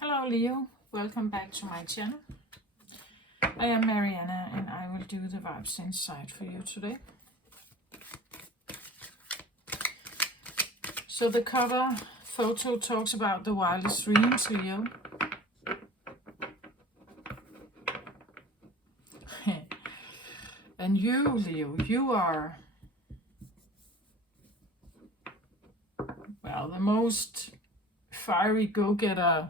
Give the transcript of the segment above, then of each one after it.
Hello Leo, welcome back to my channel. I am Mariana and I will do the vibes inside for you today. So the cover photo talks about the wildest dreams, Leo. And you, Leo, you are, well, the most fiery go-getter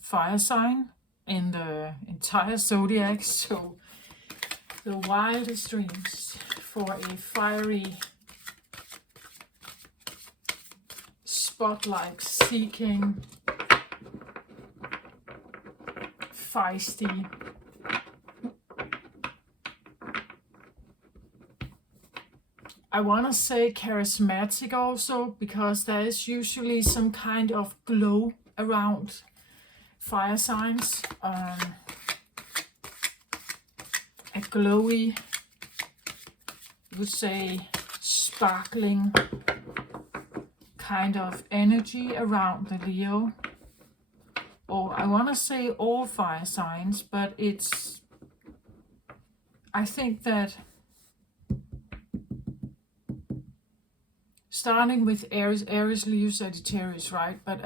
fire sign in the entire zodiac. So the wildest dreams for a fiery, spotlight seeking, feisty, I want to say charismatic also, because there is usually some kind of glow around fire signs. A glowy, I would say sparkling kind of energy around the Leo. Or I want to say all fire signs, but I think that starting with Aries, Leo, Sagittarius, right? But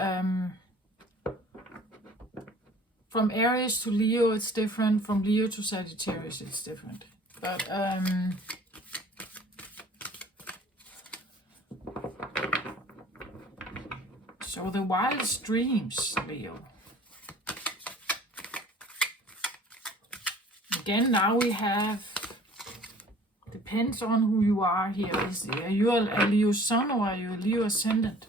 from Aries to Leo, it's different. From Leo to Sagittarius, it's different. But so the wildest dreams, Leo. Again, now we have, depends on who you are here. Are you a Leo sun or are you a Leo ascendant?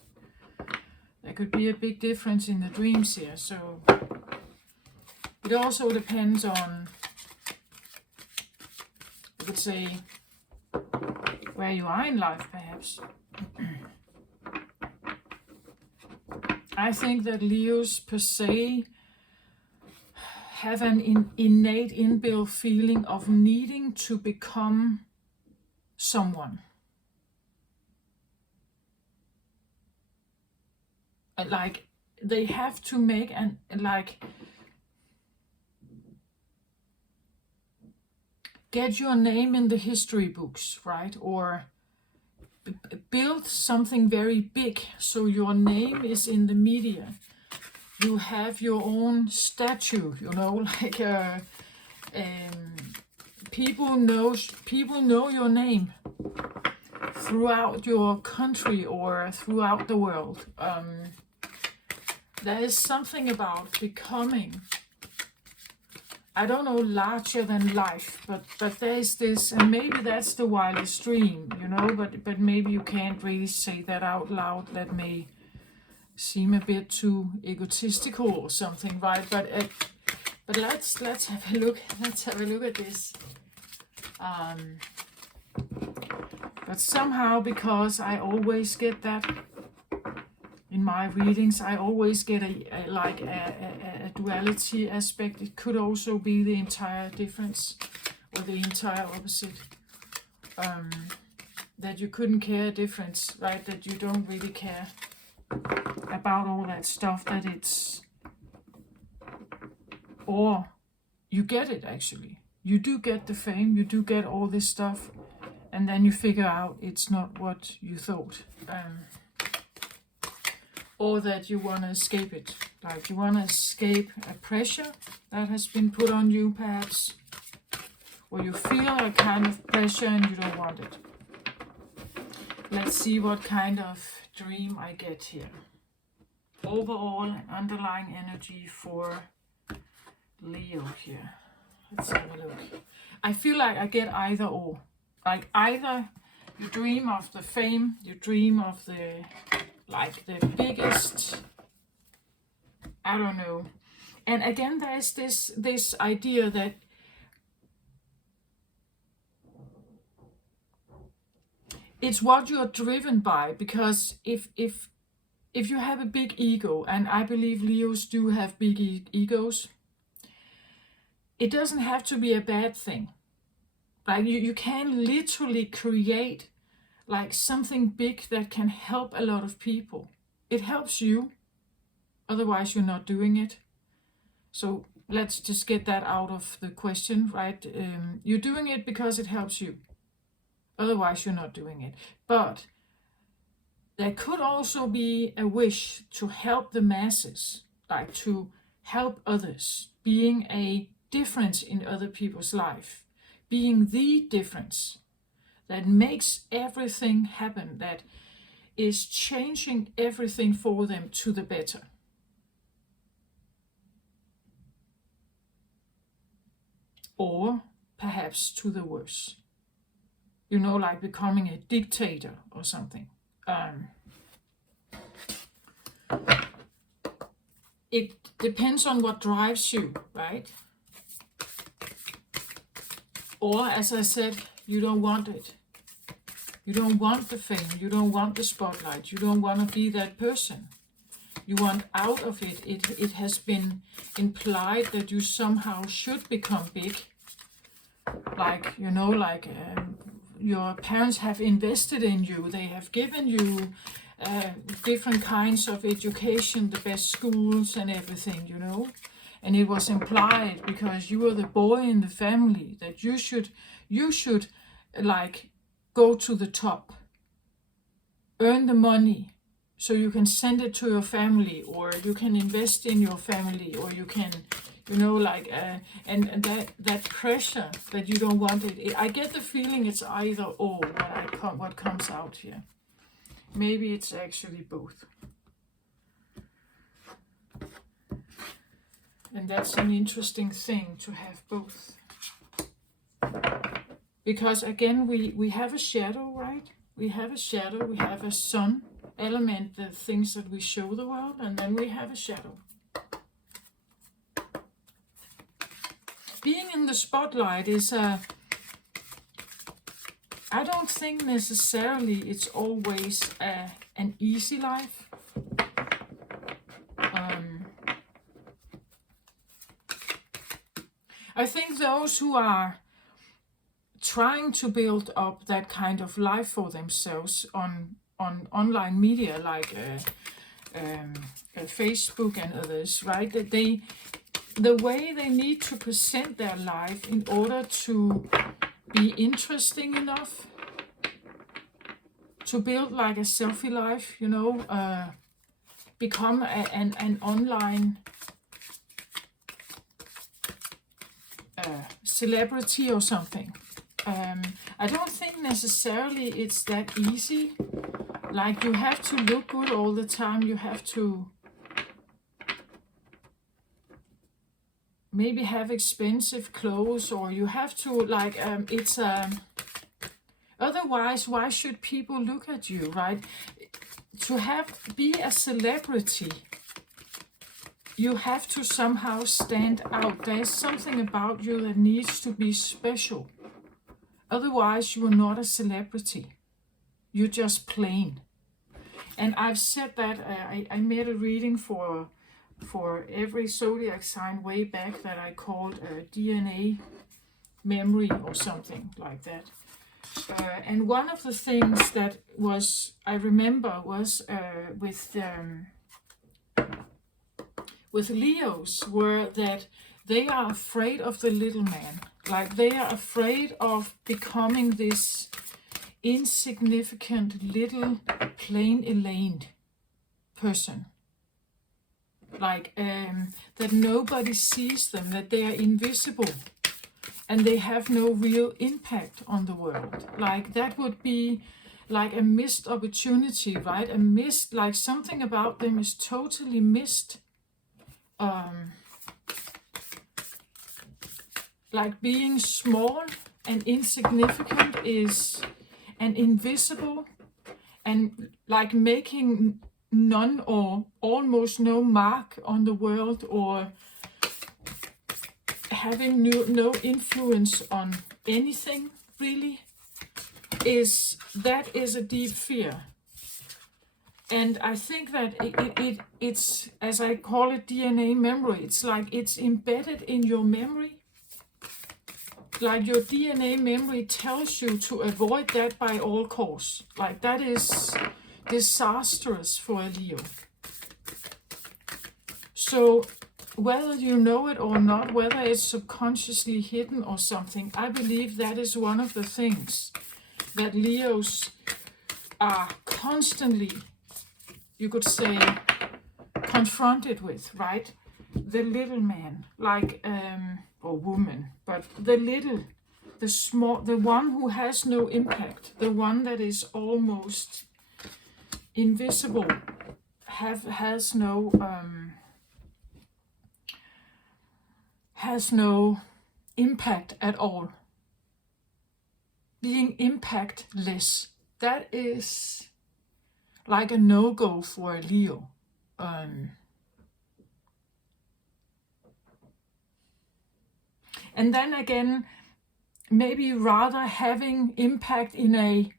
There could be a big difference in the dreams here. So it also depends on, I would say, where you are in life, perhaps. I think that Leos per se have an innate inbuilt feeling of needing to become someone. Like they have to make get your name in the history books, right? Or build something very big so your name is in the media. You have your own statue, like people know your name throughout your country or throughout the world. There is something about becoming, I don't know, larger than life, but there is this, and maybe that's the wildest dream, but maybe you can't really say that out loud. That may seem a bit too egotistical or something, right? But let's have a look. Let's have a look at this. But somehow, because I always get that in my readings, I always get a duality aspect. It could also be the entire difference or the entire opposite. That you couldn't care a difference, right? That you don't really care about all that stuff, that it's, or you get it actually. You do get the fame, you do get all this stuff, and then you figure out it's not what you thought. Or that you want to escape it. Like you want to escape a pressure that has been put on you, perhaps. Or you feel a kind of pressure and you don't want it. Let's see what kind of dream I get here. Overall, underlying energy for Leo here. Let's have a look. I feel like I get either or. Like either you dream of the fame, you dream of the biggest, I don't know. And again, there's this idea that it's what you're driven by, because if you have a big ego, and I believe Leos do have big egos, it doesn't have to be a bad thing. Like you can literally create like something big that can help a lot of people. It helps you. Otherwise, you're not doing it. So let's just get that out of the question, right? You're doing it because it helps you. Otherwise, you're not doing it. But there could also be a wish to help the masses, like to help others, being a difference in other people's life, being the difference that makes everything happen, that is changing everything for them to the better. Or perhaps to the worse. You know, like becoming a dictator or something. It depends on what drives you, right? Or, as I said, you don't want it. You don't want the fame. You don't want the spotlight. You don't want to be that person. You want out of it. It has been implied that you somehow should become big. Like, you know, like your parents have invested in you. They have given you different kinds of education, the best schools and everything, you know. And it was implied because you were the boy in the family that you should like go to the top, earn the money so you can send it to your family, or you can invest in your family, or you can, you know, like and that pressure that you don't want it. I get the feeling it's either or what comes out here. Maybe it's actually both. And that's an interesting thing, to have both. Because again, we have a shadow, right? We have a shadow, we have a sun element, the things that we show the world, and then we have a shadow. Being in the spotlight is I don't think necessarily it's always an easy life. I think those who are trying to build up that kind of life for themselves on online media like Facebook and others, right? That the way they need to present their life in order to be interesting enough to build like a selfie life, you know, become an online celebrity or something. I don't think necessarily it's that easy. Like, you have to look good all the time. You have to maybe have expensive clothes, or you have to like it's otherwise why should people look at you, right? To be a celebrity, you have to somehow stand out. There's something about you that needs to be special. Otherwise, you are not a celebrity. You're just plain. And I've said that I made a reading for every zodiac sign way back that I called DNA memory or something like that. And one of the things that I remember was with Leos were that they are afraid of the little man. Like, they are afraid of becoming this insignificant little plain Elaine person. Like, that nobody sees them, that they are invisible and they have no real impact on the world. Like, that would be like a missed opportunity, right? A missed, like, something about them is totally missed. Like, being small and insignificant is and invisible, and like making none or almost no mark on the world, or having no influence on anything really, is a deep fear. And I think that it's, as I call it, DNA memory. It's like it's embedded in your memory. Like, your DNA memory tells you to avoid that by all costs. Like, that is disastrous for a Leo. So whether you know it or not, whether it's subconsciously hidden or something, I believe that is one of the things that Leos are constantly, you could say, confronted with, right? The little man, like, or woman, but the little, the small, the one who has no impact, the one that is almost invisible, has no impact at all. Being impactless, that is like a no-go for a Leo. And then again, maybe rather having impact in a,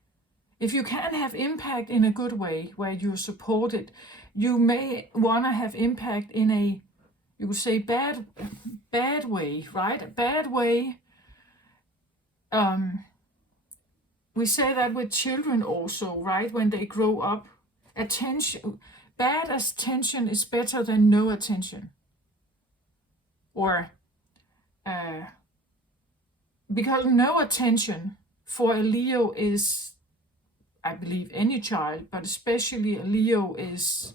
if you can have impact in a good way, where you're supported, you may want to have impact in a, you could say, bad way, right? A bad way. We say that with children also, right? When they grow up, bad attention is better than no attention. Or because no attention for a Leo is, I believe any child, but especially a Leo, is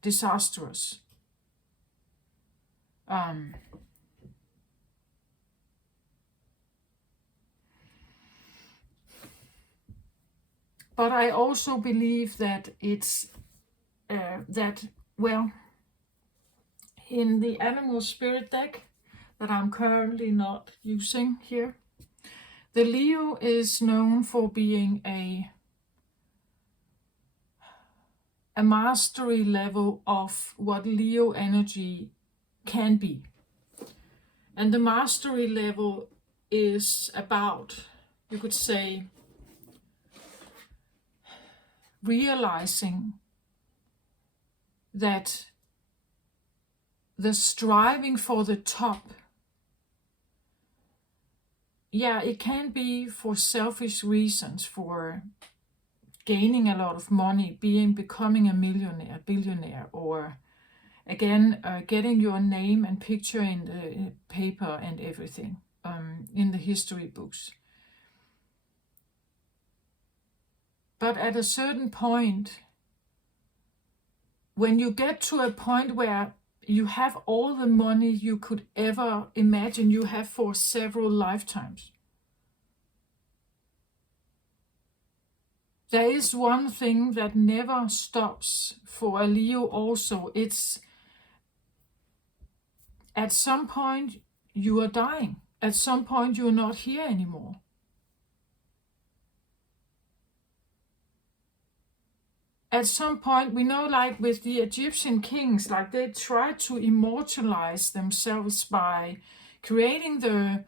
disastrous. But I also believe that it's, well, in the animal spirit deck that I'm currently not using here, the Leo is known for being a mastery level of what Leo energy can be. And the mastery level is about, you could say, realizing that the striving for the top, yeah, it can be for selfish reasons, for gaining a lot of money, becoming a millionaire, billionaire, or again, getting your name and picture in the paper and everything, in the history books. But at a certain point, when you get to a point where you have all the money you could ever imagine you have for several lifetimes, there is one thing that never stops for a Leo also. It's at some point you are dying. At some point you're not here anymore. At some point, we know, like with the Egyptian kings, like they tried to immortalize themselves by creating the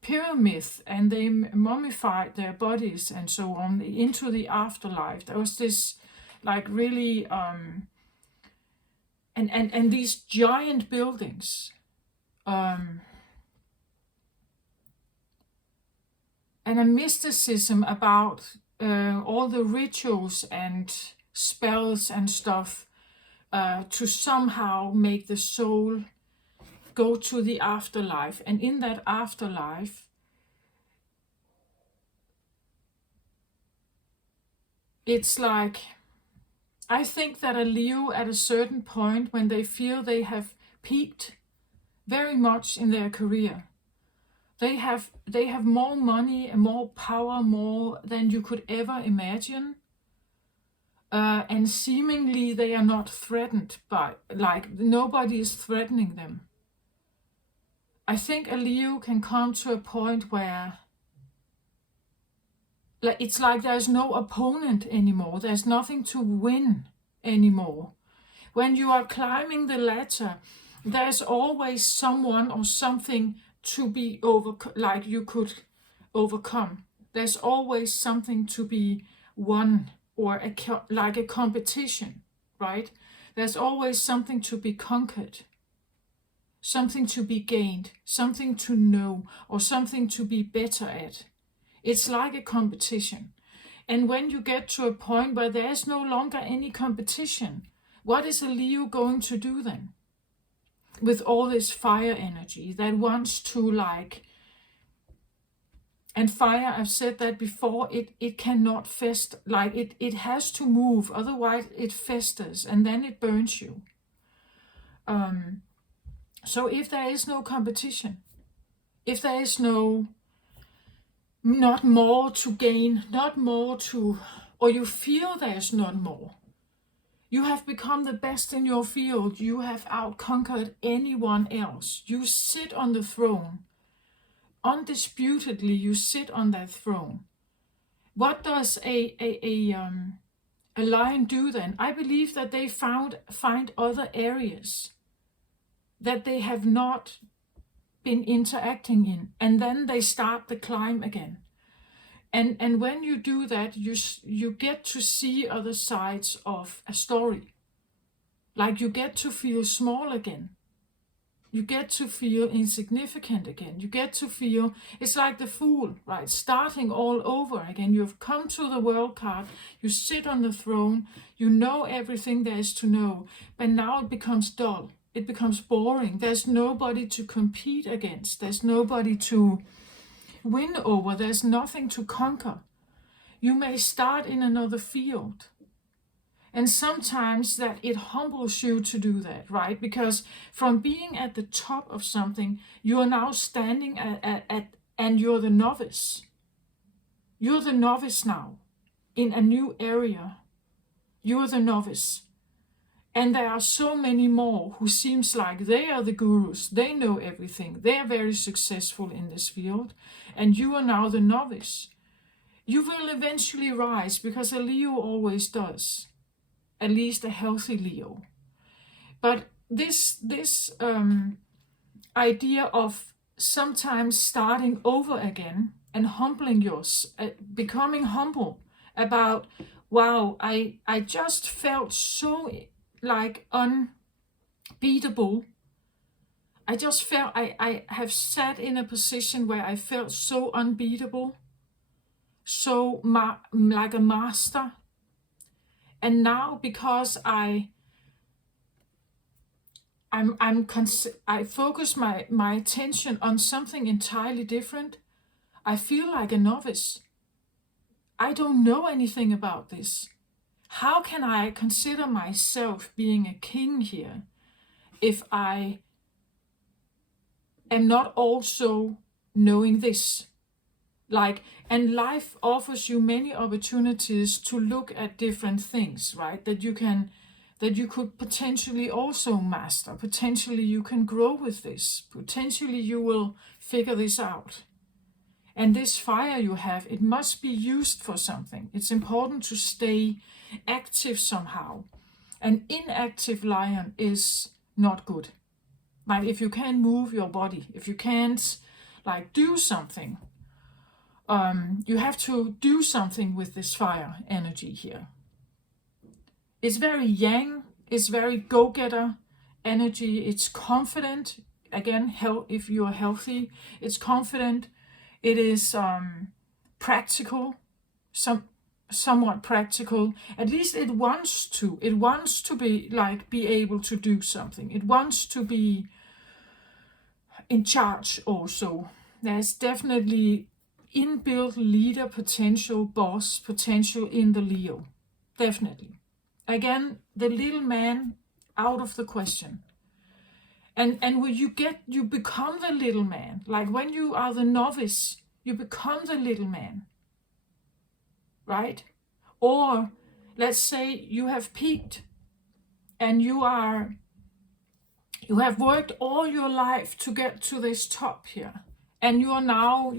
pyramid, and they mummified their bodies and so on into the afterlife. There was this, like, really, and these giant buildings, and a mysticism about all the rituals and spells and stuff to somehow make the soul go to the afterlife. And in that afterlife, it's like, I think that a Leo at a certain point, when they feel they have peaked very much in their career, they have more money and more power, more than you could ever imagine. And seemingly they are not threatened by, like, nobody is threatening them. I think a Leo can come to a point where, like, it's like there's no opponent anymore. There's nothing to win anymore. When you are climbing the ladder, there's always someone or something to be like you could overcome. There's always something to be won, or like a competition, right? There's always something to be conquered, something to be gained, something to know, or something to be better at. It's like a competition. And when you get to a point where there's no longer any competition, What is a Leo going to do then? With all this fire energy that wants to like, and fire, I've said that before, it cannot fester, like it has to move, otherwise it festers and then it burns you. So if there is no competition, if there is not more to gain, not more to, or you feel there's not more, you have become the best in your field, you have outconquered anyone else, you sit on the throne, undisputedly you sit on that throne. What does a lion do then? I believe that they find other areas that they have not been interacting in, and then they start the climb again. And when you do that, you get to see other sides of a story. Like you get to feel small again. You get to feel insignificant again. You get to feel, it's like the Fool, right? Starting all over again. You've come to the world card, you sit on the throne, you know everything there is to know, but now it becomes dull. It becomes boring. There's nobody to compete against. There's nobody to win over. There's nothing to conquer. You may start in another field. And sometimes that it humbles you to do that, right? Because from being at the top of something, you are now standing at and you're the novice. You're the novice now in a new area. You're the novice. And there are so many more who seems like they are the gurus. They know everything. They are very successful in this field. And you are now the novice. You will eventually rise, because a Leo always does. At least a healthy Leo. But this idea of sometimes starting over again and humbling becoming humble about, wow, I just felt so like unbeatable. I just felt I have sat in a position where I felt so unbeatable, so like a master. And now, because I focus my attention on something entirely different, I feel like a novice. I don't know anything about this. How can I consider myself being a king here if I am not also knowing this? And life offers you many opportunities to look at different things, right? That you could potentially also master. Potentially you can grow with this. Potentially you will figure this out. And this fire you have, it must be used for something. It's important to stay active somehow. An inactive lion is not good. Like if you can't move your body, if you can't do something, you have to do something with this fire energy here. It's very yang, it's very go-getter energy, it's confident. Again, if you are healthy, it's confident, it is practical, somewhat practical. At least it wants to be able to do something. It wants to be in charge also. There's definitely inbuilt leader potential, boss potential in the Leo. Definitely. Again, the little man out of the question. And when you become the little man. Like when you are the novice, you become the little man. Right? Or let's say you have peaked and you have worked all your life to get to this top here. And you are now,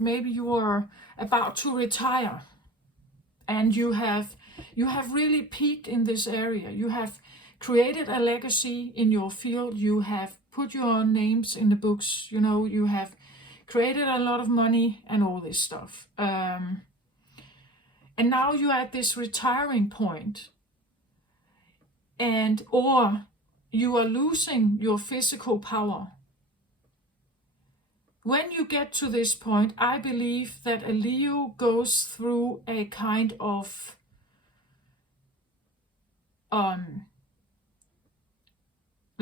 maybe you are about to retire, and you have really peaked in this area. You have created a legacy in your field. You have put your names in the books. You have created a lot of money and all this stuff. And now you're at this retiring point, or you are losing your physical power. When you get to this point, I believe that a Leo goes through a kind of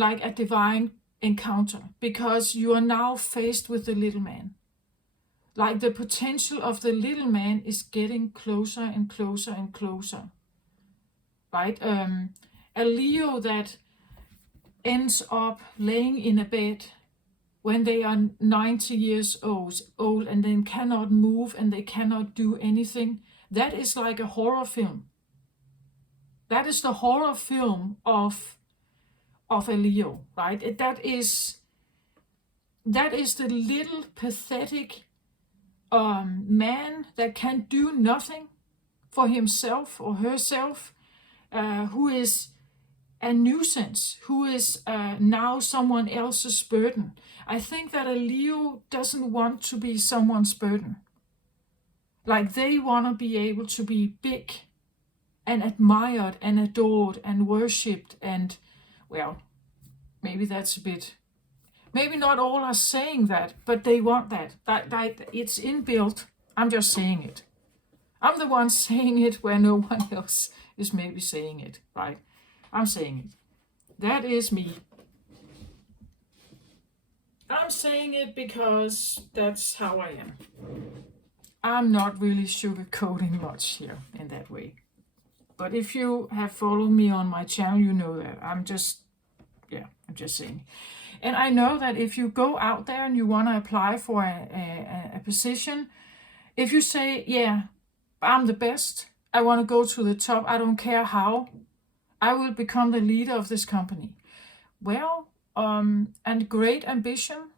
like a divine encounter, because you are now faced with the little man. Like the potential of the little man is getting closer and closer and closer, right? A Leo that ends up laying in a bed when they are 90 years old and then cannot move and they cannot do anything, that is like a horror film. That is the horror film of a Leo, right? That is the little pathetic man that can do nothing for himself or herself, who is a nuisance, who is now someone else's burden. I think that a Leo doesn't want to be someone's burden. Like they want to be able to be big and admired and adored and worshipped, and well, maybe that's a bit, maybe not all are saying that, but they want that. That it's inbuilt. I'm just saying it. I'm the one saying it where no one else is maybe saying it, right? I'm saying it. That is me. I'm saying it because that's how I am. I'm not really sugarcoating much here in that way. But if you have followed me on my channel, you know that. I'm just saying. And I know that if you go out there and you want to apply for a position, if you say, yeah, I'm the best, I want to go to the top, I don't care how, I will become the leader of this company. Well, and great ambition.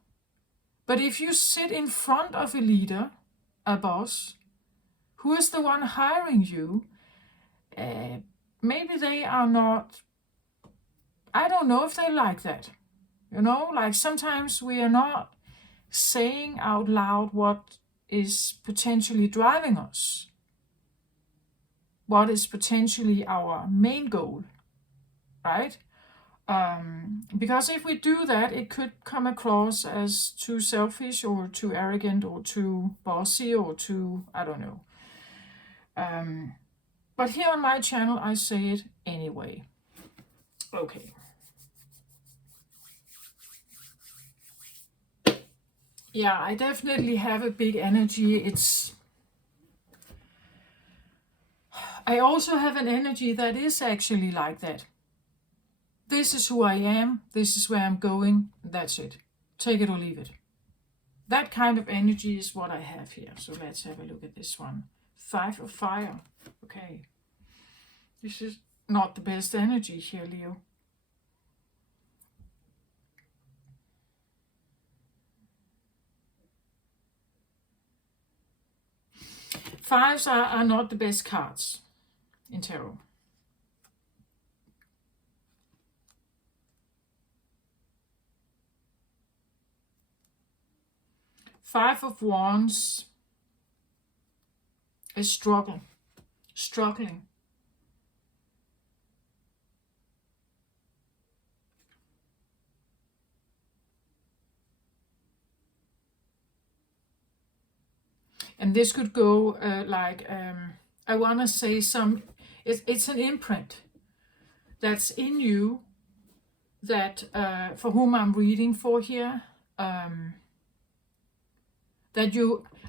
But if you sit in front of a leader, a boss, who is the one hiring you, maybe they are not, I don't know if they like that. You know, like sometimes we are not saying out loud what is potentially driving us, what is potentially our main goal, right? Because if we do that, it could come across as too selfish or too arrogant or too bossy or too, I don't know. But here on my channel, I say it anyway. Okay. Yeah, I definitely have a big energy. I also have an energy that is actually like that. This is who I am, this is where I'm going, that's it. Take it or leave it. That kind of energy is what I have here. So let's have a look at this one. 5 of Fire. Okay. This is not the best energy here, Leo. Fives are not the best cards in tarot. Five of Wands is struggling. And this could go I want to say it's an imprint that's in you that for whom I'm reading for here, that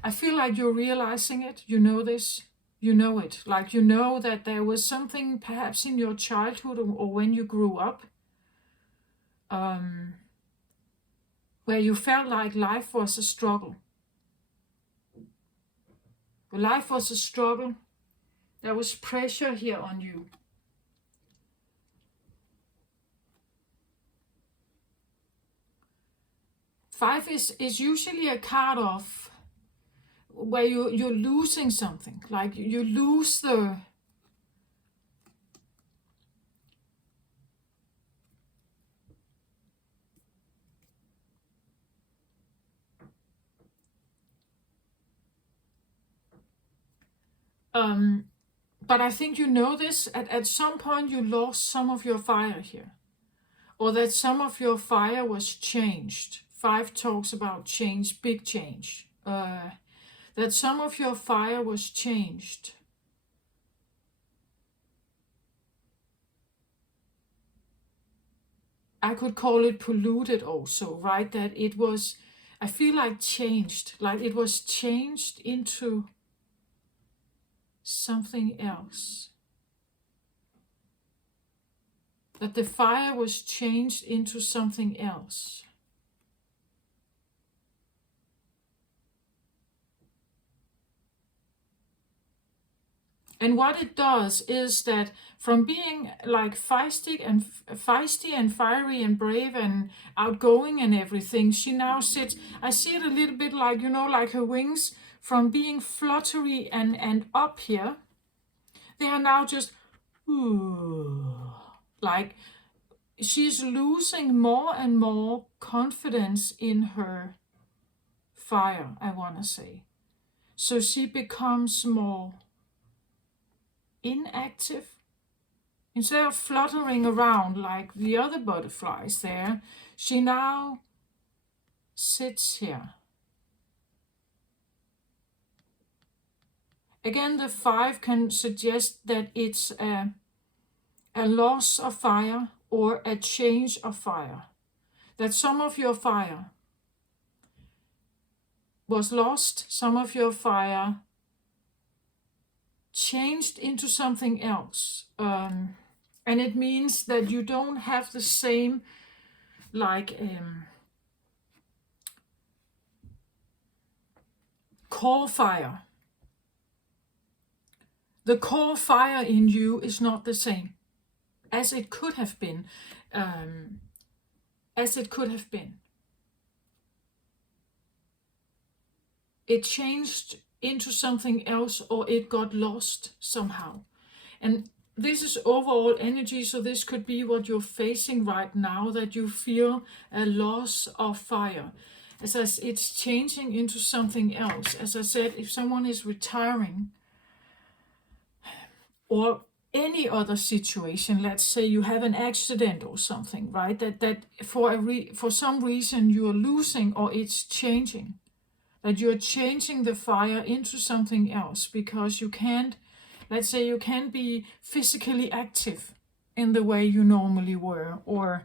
I feel like you're realizing it, you know this, you know it, like you know that there was something perhaps in your childhood or when you grew up, where you felt like life was a struggle. Life was a struggle. There was pressure here on you. Five is usually a card of where you're losing something, like you lose the but I think you know this, at some point you lost some of your fire here, or that some of your fire was changed. Five talks about change, big change. That some of your fire was changed. I could call it polluted also, right? That it was, I feel like changed, like it was changed into something else. That the fire was changed into something else. And what it does is that from being like feisty and fiery and brave and outgoing and everything, she now sits, I see it a little bit like, you know, like her wings from being fluttery and up here, they are now just, like she's losing more and more confidence in her fire, I want to say. So she becomes more inactive. Instead of fluttering around like the other butterflies there, she now sits here. Again, the 5 can suggest that it's a loss of fire or a change of fire. That some of your fire was lost, some of your fire changed into something else. And it means that you don't have the same, like, core fire. The core fire in you is not the same as it could have been. It changed into something else, or it got lost somehow. And this is overall energy, so this could be what you're facing right now, that you feel a loss of fire. As it's changing into something else. As I said, if someone is retiring, or any other situation, let's say you have an accident or something, right? That for some reason you're losing, or it's changing. That you're changing the fire into something else because you can't, let's say you can't be physically active in the way you normally were, or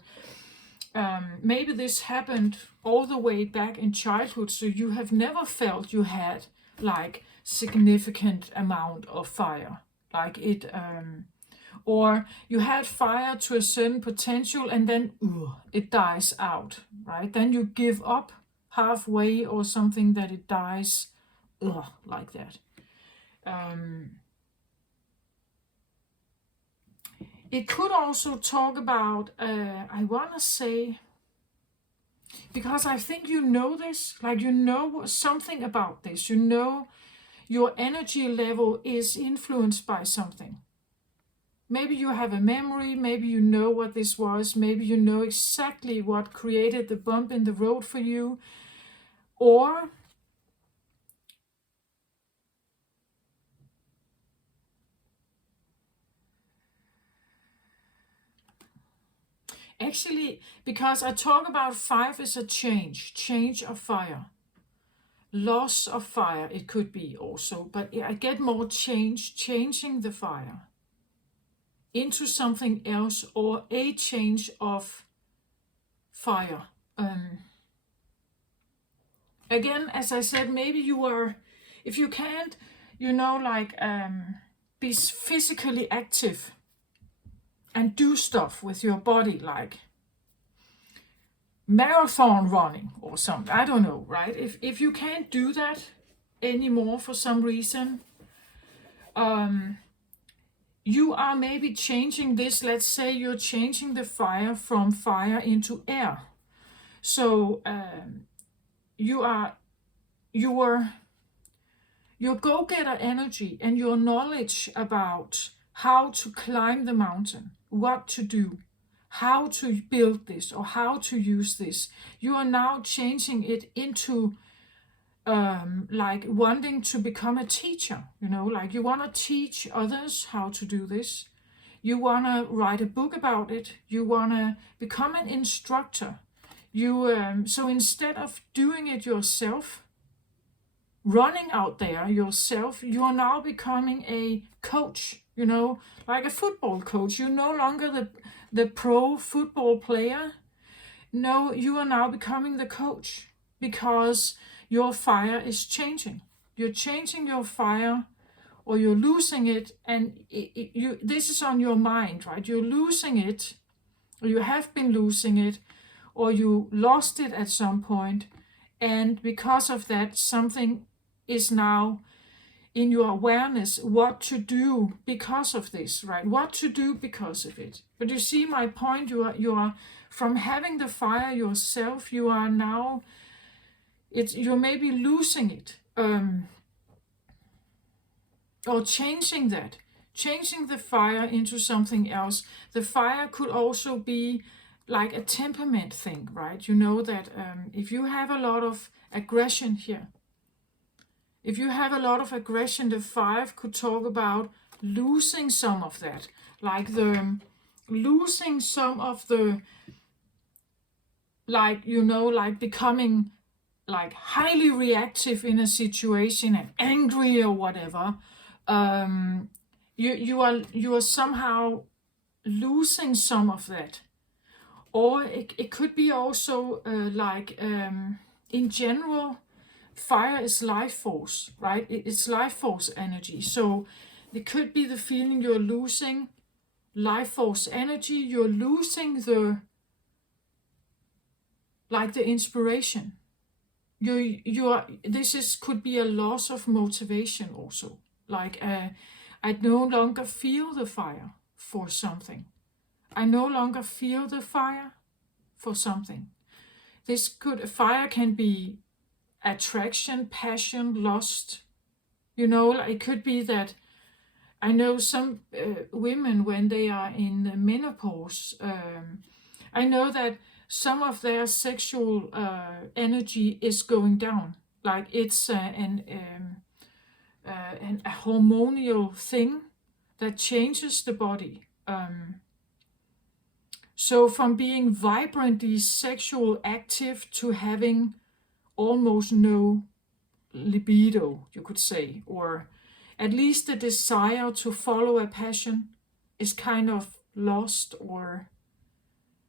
maybe this happened all the way back in childhood, so you have never felt you had like significant amount of fire, like it, or you had fire to a certain potential and then it dies out, right? Then you give up halfway or something, that it dies like that. It could also talk about, I want to say, because I think you know this, like you know something about this, you know your energy level is influenced by something. Maybe you have a memory, maybe you know what this was, maybe you know exactly what created the bump in the road for you, or actually, because I talk about 5 is a change of fire. Loss of fire, it could be also, but I get more changing the fire into something else, or a change of fire. Again, as I said, maybe you are, if you can't, you know, like be physically active and do stuff with your body, like marathon running or something, I don't know, right? If you can't do that anymore for some reason, you are maybe changing this. Let's say you're changing the fire from fire into air. So your go-getter energy and your knowledge about how to climb the mountain, what to do, how to build this, or how to use this, you are now changing it into like wanting to become a teacher, you know, like you want to teach others how to do this. You want to write a book about it. You want to become an instructor. So instead of doing it yourself, running out there yourself, you are now becoming a coach, you know, like a football coach. You're no longer the pro football player. No, you are now becoming the coach because your fire is changing. You're changing your fire, or you're losing it, and this is on your mind, right? You're losing it, or you have been losing it, or you lost it at some point, and because of that, something is now in your awareness what to do because of this, right? What to do because of it. But you see my point, you are from having the fire yourself, you are now, you're maybe losing it, or changing the fire into something else. The fire could also be like a temperament thing, right? You know that if you have a lot of aggression here, the five could talk about losing some of that, like losing some of the, like, like becoming like highly reactive in a situation and angry or whatever. You are somehow losing some of that. Or it could be also in general, fire is life force, right? It's life force energy. So it could be the feeling you're losing life force energy, you're losing the inspiration. Could be a loss of motivation also. I no longer feel the fire for something. I no longer feel the fire for something. Fire can be attraction, passion, lust. It could be that I know some women, when they are in the menopause, I know that some of their sexual energy is going down. Like it's a hormonal thing that changes the body. So from being vibrantly sexual active to having almost no libido, you could say, or at least the desire to follow a passion is kind of lost or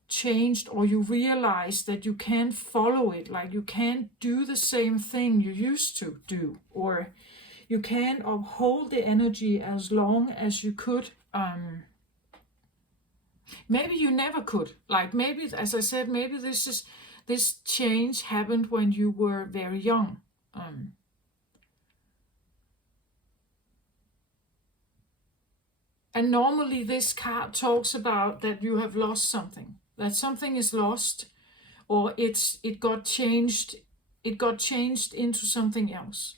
changed, or you realize that you can't follow it, like you can't do the same thing you used to do, or you can't uphold the energy as long as you could. Maybe you never could. Like maybe, as I said, maybe this change happened when you were very young. And normally this card talks about that you have lost something, that something is lost, or it got changed into something else.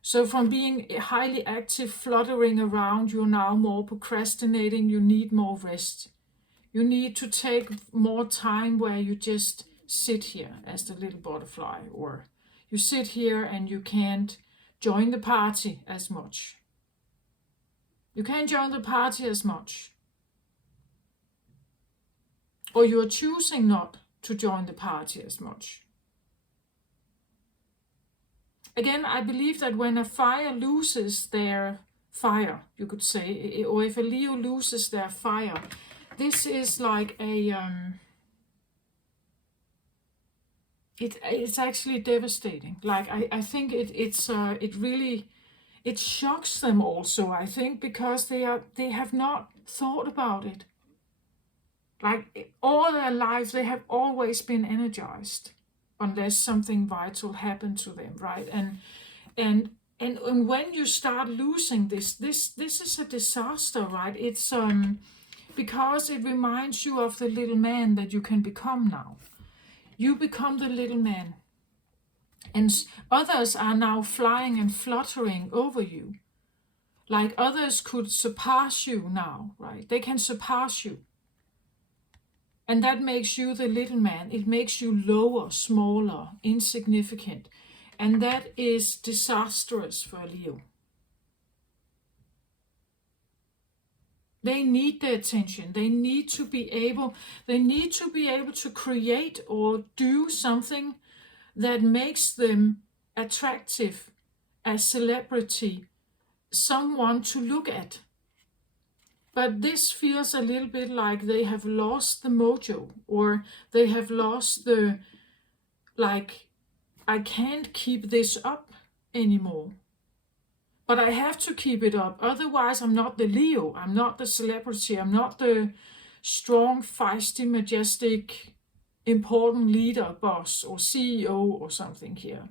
So from being highly active, fluttering around, you're now more procrastinating, you need more rest. You need to take more time where you just sit here as the little butterfly, or you sit here and you can't join the party as much. You can't join the party as much. Or you're choosing not to join the party as much. Again, I believe that when a fire loses their fire, you could say, or if a Leo loses their fire, this is like a it's actually devastating. Like I think it really shocks them also, I think, because they have not thought about it. Like all their lives they have always been energized unless something vital happened to them, right? And when you start losing this is a disaster, right? It's because it reminds you of the little man that you can become now. You become the little man, and others are now flying and fluttering over you. Like others could surpass you now, right? They can surpass you. And that makes you the little man. It makes you lower, smaller, insignificant. And that is disastrous for Leo. They need the attention. They need to be able to create or do something that makes them attractive, a celebrity, someone to look at. But this feels a little bit like they have lost the mojo, or they have lost the, like, I can't keep this up anymore. But I have to keep it up. Otherwise, I'm not the Leo. I'm not the celebrity. I'm not the strong, feisty, majestic, important leader, boss, or CEO or something here.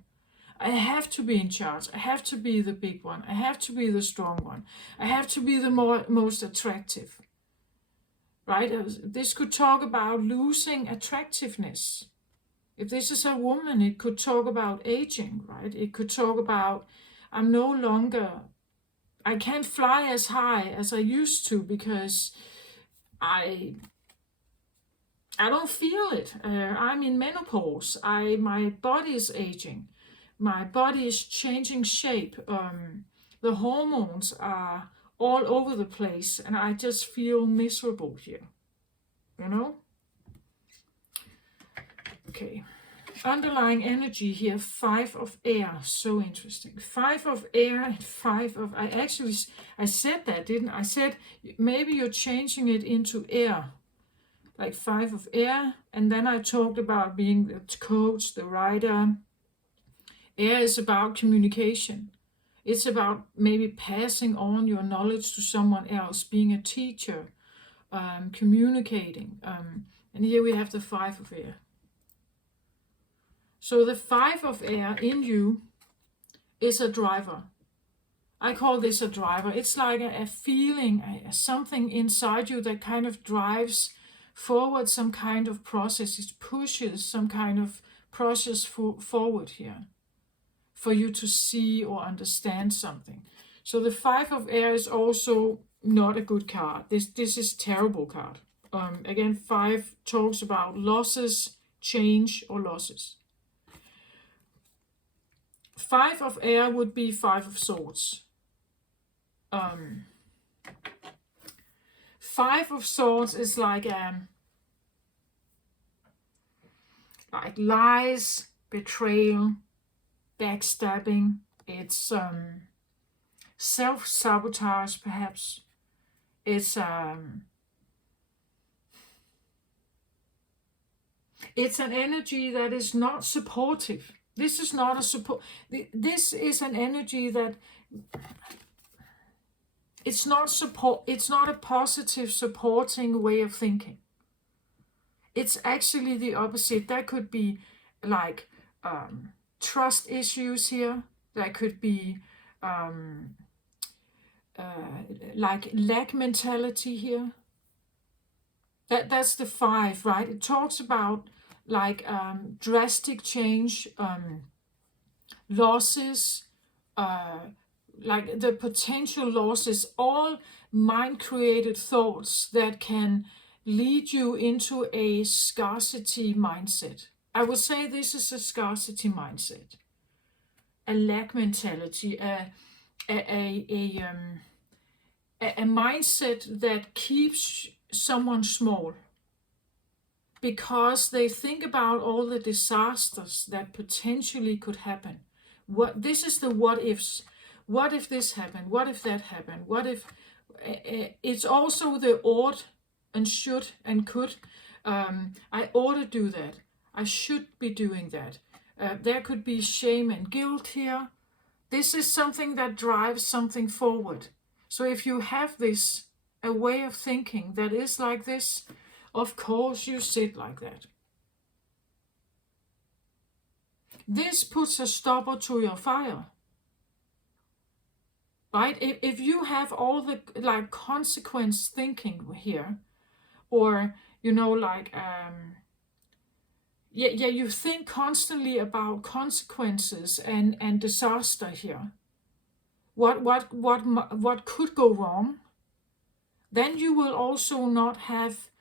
I have to be in charge. I have to be the big one. I have to be the strong one. I have to be the most attractive. Right? This could talk about losing attractiveness. If this is a woman, it could talk about aging, right? It could talk about, I'm no longer, I can't fly as high as I used to because I don't feel it. I'm in menopause. My body is aging. My body is changing shape. The hormones are all over the place, and I just feel miserable here. You know? Okay. Underlying energy here, 5 of air. So interesting. 5 of air and 5 of... I said that, didn't I? I said maybe you're changing it into air. Like 5 of air. And then I talked about being the coach, the writer. Air is about communication. It's about maybe passing on your knowledge to someone else, being a teacher, communicating. And here we have the 5 of air. So the 5 of air in you is a driver. I call this a driver. It's like a feeling, something inside you that kind of drives forward some kind of process. It pushes some kind of process forward here for you to see or understand something. So the 5 of air is also not a good card. This is terrible card. Again, 5 talks about losses, change, or losses. 5 of air would be 5 of swords. 5 of swords is like lies, betrayal, backstabbing. It's self-sabotage, perhaps. It's an energy that is not supportive. This is not a support. This is an energy that it's not support. It's not a positive, supporting way of thinking. It's actually the opposite. That could be like trust issues here. That could be like lack mentality here. That's the 5, right? It talks about like drastic change, losses, like the potential losses, all mind-created thoughts that can lead you into a scarcity mindset. I would say this is a scarcity mindset, a lack mentality, a mindset that keeps someone small, because they think about all the disasters that potentially could happen. This is the what ifs. What if this happened? What if that happened? What if... It's also the ought and should and could. I ought to do that. I should be doing that. There could be shame and guilt here. This is something that drives something forward. So if you have this, a way of thinking that is like this, of course you sit like that. This puts a stopper to your fire. Right? If you have all the like consequence thinking here, or you think constantly about consequences and disaster here. What could go wrong? Then you will also not have.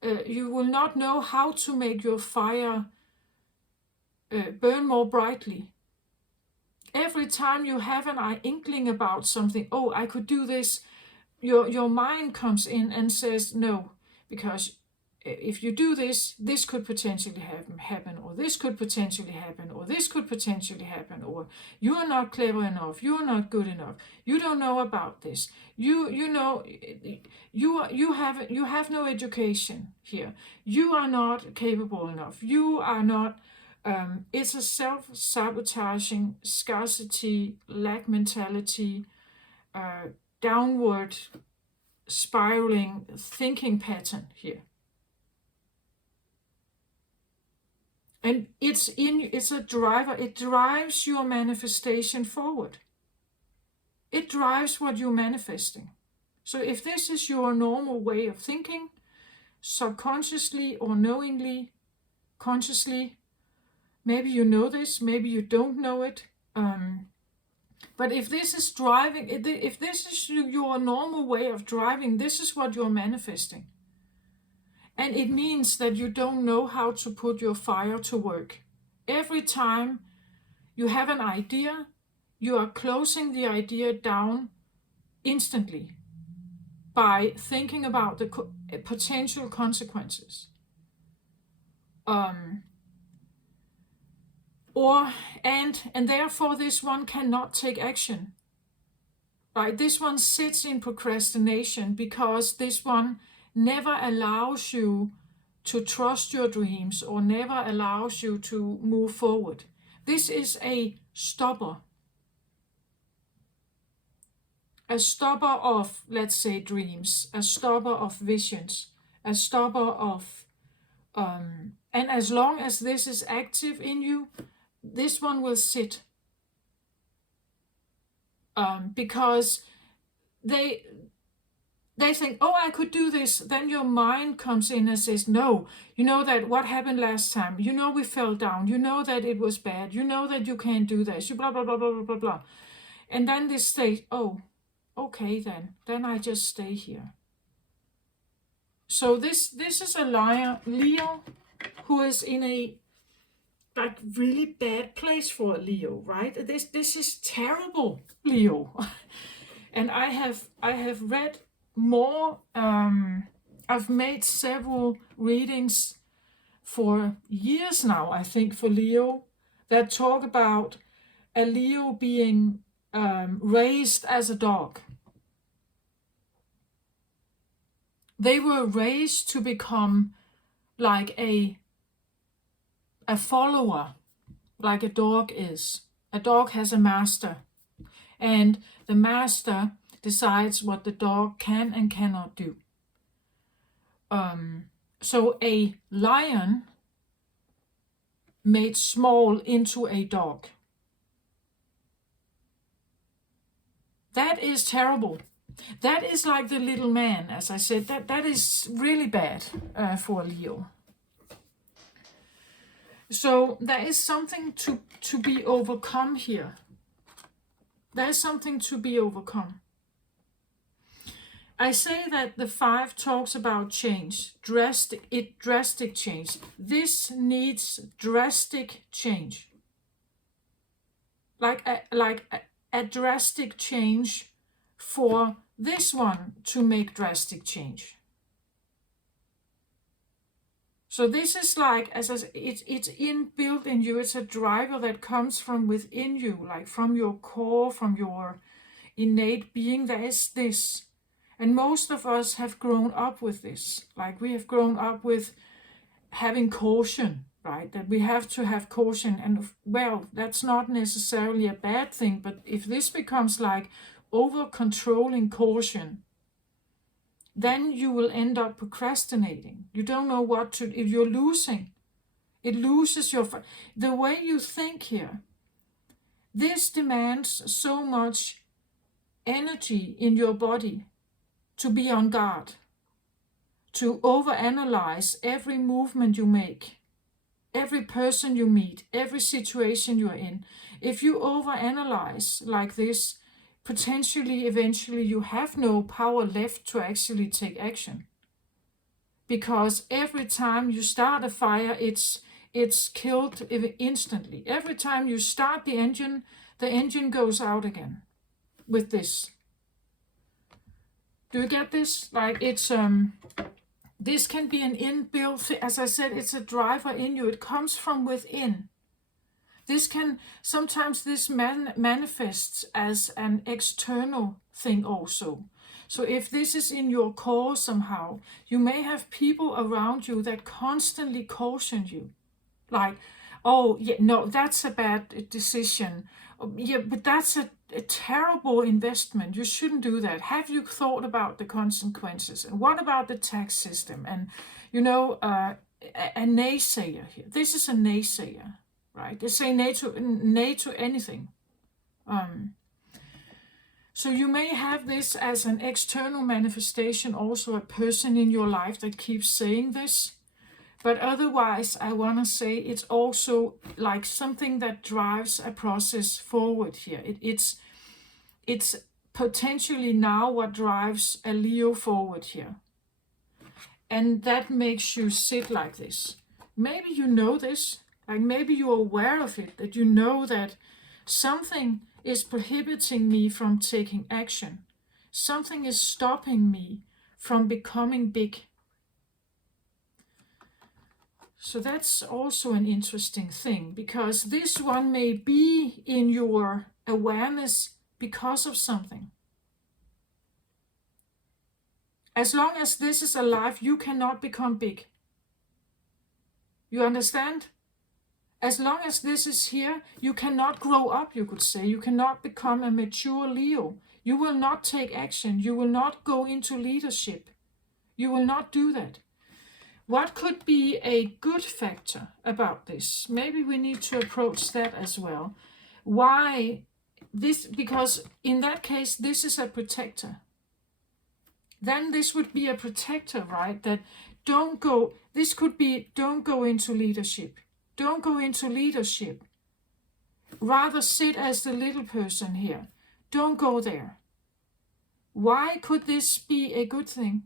You will not know how to make your fire burn more brightly. Every time you have an inkling about something, oh, I could do this, your mind comes in and says no, because if you do this, this could potentially happen, or this could potentially happen, or this could potentially happen, or you are not clever enough, you are not good enough, you don't know about this, you know, you have no education here, you are not capable enough, you are not. It's a self-sabotaging, scarcity, lack mentality, downward spiraling thinking pattern here. And it's a driver. It drives your manifestation forward. It drives what you're manifesting. So if this is your normal way of thinking, subconsciously or knowingly, consciously, maybe you know this, maybe you don't know it. But if this is driving, if this is your normal way of driving, this is what you're manifesting. And it means that you don't know how to put your fire to work. Every time you have an idea, you are closing the idea down instantly by thinking about the potential consequences. And therefore this one cannot take action. Right? This one sits in procrastination because this one never allows you to trust your dreams or never allows you to move forward. This is a stopper. A stopper of, let's say, dreams, a stopper of visions, a stopper of, and as long as this is active in you, this one will sit. Because they think, oh, I could do this. Then your mind comes in and says, no, you know that what happened last time, you know we fell down, you know that it was bad, you know that you can't do this, you blah, blah, blah, blah, blah, blah, blah. And then they say, oh, okay then I just stay here. So this is a Leo who is in a like really bad place for a Leo, right? This is terrible, Leo. And I have read more. I've made several readings for years now, I think, for Leo that talk about a Leo being raised as a dog. They were raised to become like a follower, like a dog is. A dog has a master, and the master decides what the dog can and cannot do. So a lion made small into a dog. That is terrible. That is like the little man, as I said. That is really bad for Leo. So there is something to be overcome here. There is something to be overcome. I say that the 5 talks about change, drastic change. This needs drastic change. Like a drastic change for this one to make drastic change. So this is like, as I said, it's inbuilt in you. It's a driver that comes from within you, like from your core, from your innate being. There is this. And most of us have grown up with this. Like we have grown up with having caution, right? That we have to have caution. And well, that's not necessarily a bad thing. But if this becomes like over-controlling caution, then you will end up procrastinating. You don't know what to, if you're losing. It loses the way you think here. This demands so much energy in your body to be on guard, to overanalyze every movement you make, every person you meet, every situation you're in. If you overanalyze like this, potentially, eventually, you have no power left to actually take action. Because every time you start a fire, it's killed instantly. Every time you start the engine goes out again with this. Do you get this? Like it's This can be an inbuilt, as I said, it's a driver in you. It comes from within. Sometimes this manifests as an external thing also. So if this is in your core somehow, you may have people around you that constantly caution you. Like, oh, yeah, no, that's a bad decision. Yeah, but that's a terrible investment. You shouldn't do that. Have you thought about the consequences? And what about the tax system? And, a naysayer here. This is a naysayer, right? They say nay to anything. So you may have this as an external manifestation, also a person in your life that keeps saying this. But otherwise, I want to say it's also like something that drives a process forward here. It's potentially now what drives a Leo forward here. And that makes you sit like this. Maybe you know this, like maybe you're aware of it, that you know that something is prohibiting me from taking action. Something is stopping me from becoming big. So that's also an interesting thing, because this one may be in your awareness because of something. As long as this is alive, you cannot become big. You understand? As long as this is here, you cannot grow up, you could say. You cannot become a mature Leo. You will not take action. You will not go into leadership. You will not do that. What could be a good factor about this? Maybe we need to approach that as well. Why this? Because in that case, this is a protector. Then this would be a protector, right? That this could be, don't go into leadership. Don't go into leadership. Rather sit as the little person here. Don't go there. Why could this be a good thing?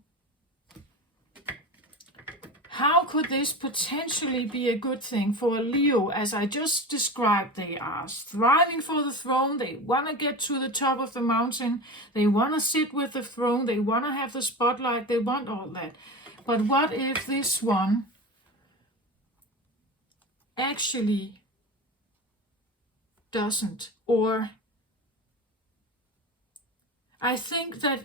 How could this potentially be a good thing for a Leo? As I just described, they are striving for the throne. They want to get to the top of the mountain. They want to sit with the throne. They want to have the spotlight. They want all that. But what if this one actually doesn't? Or I think that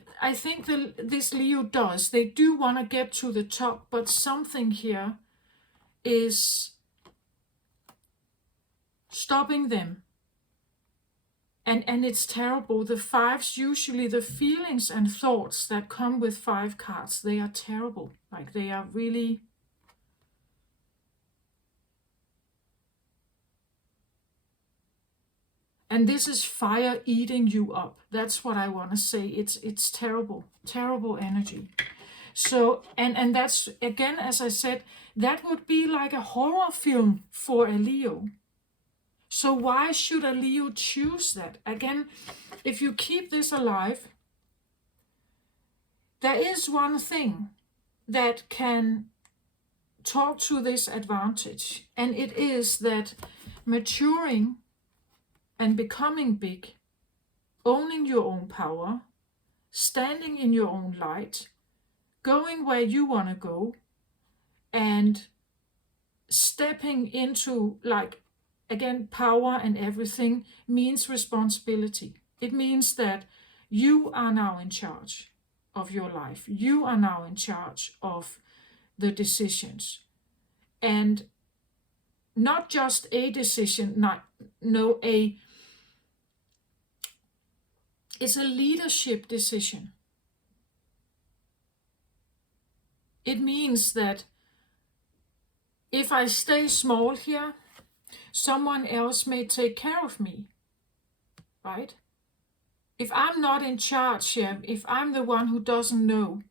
this Leo does. They do want to get to the top, but something here is stopping them. And it's terrible. The fives, usually the feelings and thoughts that come with 5 cards, they are terrible. Like they are really... And this is fire eating you up. That's what I want to say. It's terrible, terrible energy. So, and that's, again, as I said, that would be like a horror film for a Leo. So why should a Leo choose that? Again, if you keep this alive, there is one thing that can talk to this advantage. And it is that maturing and becoming big, owning your own power, standing in your own light, going where you want to go, and stepping into, like, again, power and everything means responsibility. It means that you are now in charge of your life. You are now in charge of the decisions. And not just a decision, it's a leadership decision. It means that if I stay small here, someone else may take care of me, right? If I'm not in charge here, if I'm the one who doesn't know,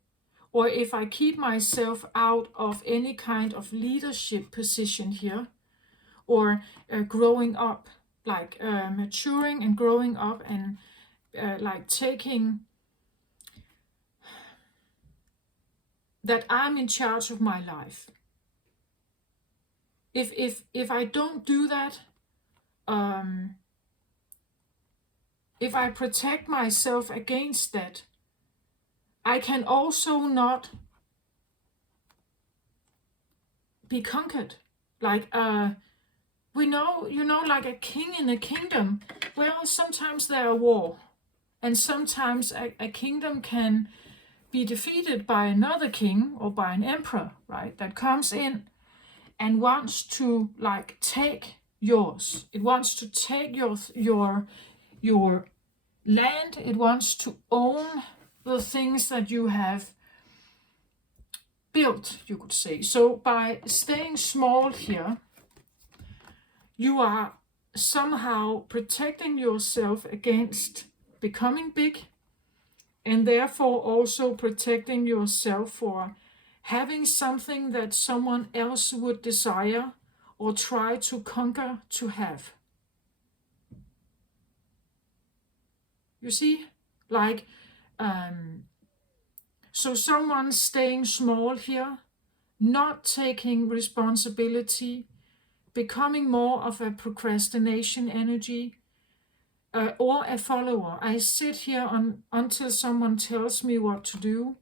or if I keep myself out of any kind of leadership position here, or growing up, like maturing and growing up and like taking that I'm in charge of my life. If I don't do that, if I protect myself against that, I can also not be conquered. Like we know, like a king in a kingdom, well, sometimes there are war, and sometimes a kingdom can be defeated by another king or by an emperor, right, that comes in and wants to like take yours. It wants to take your land. It wants to own the things that you have built, you could say. So by staying small here, you are somehow protecting yourself against becoming big, and therefore also protecting yourself for having something that someone else would desire or try to conquer to have. You see? Like, so someone staying small here, not taking responsibility, becoming more of a procrastination energy, or a follower. I sit here until someone tells me what to do,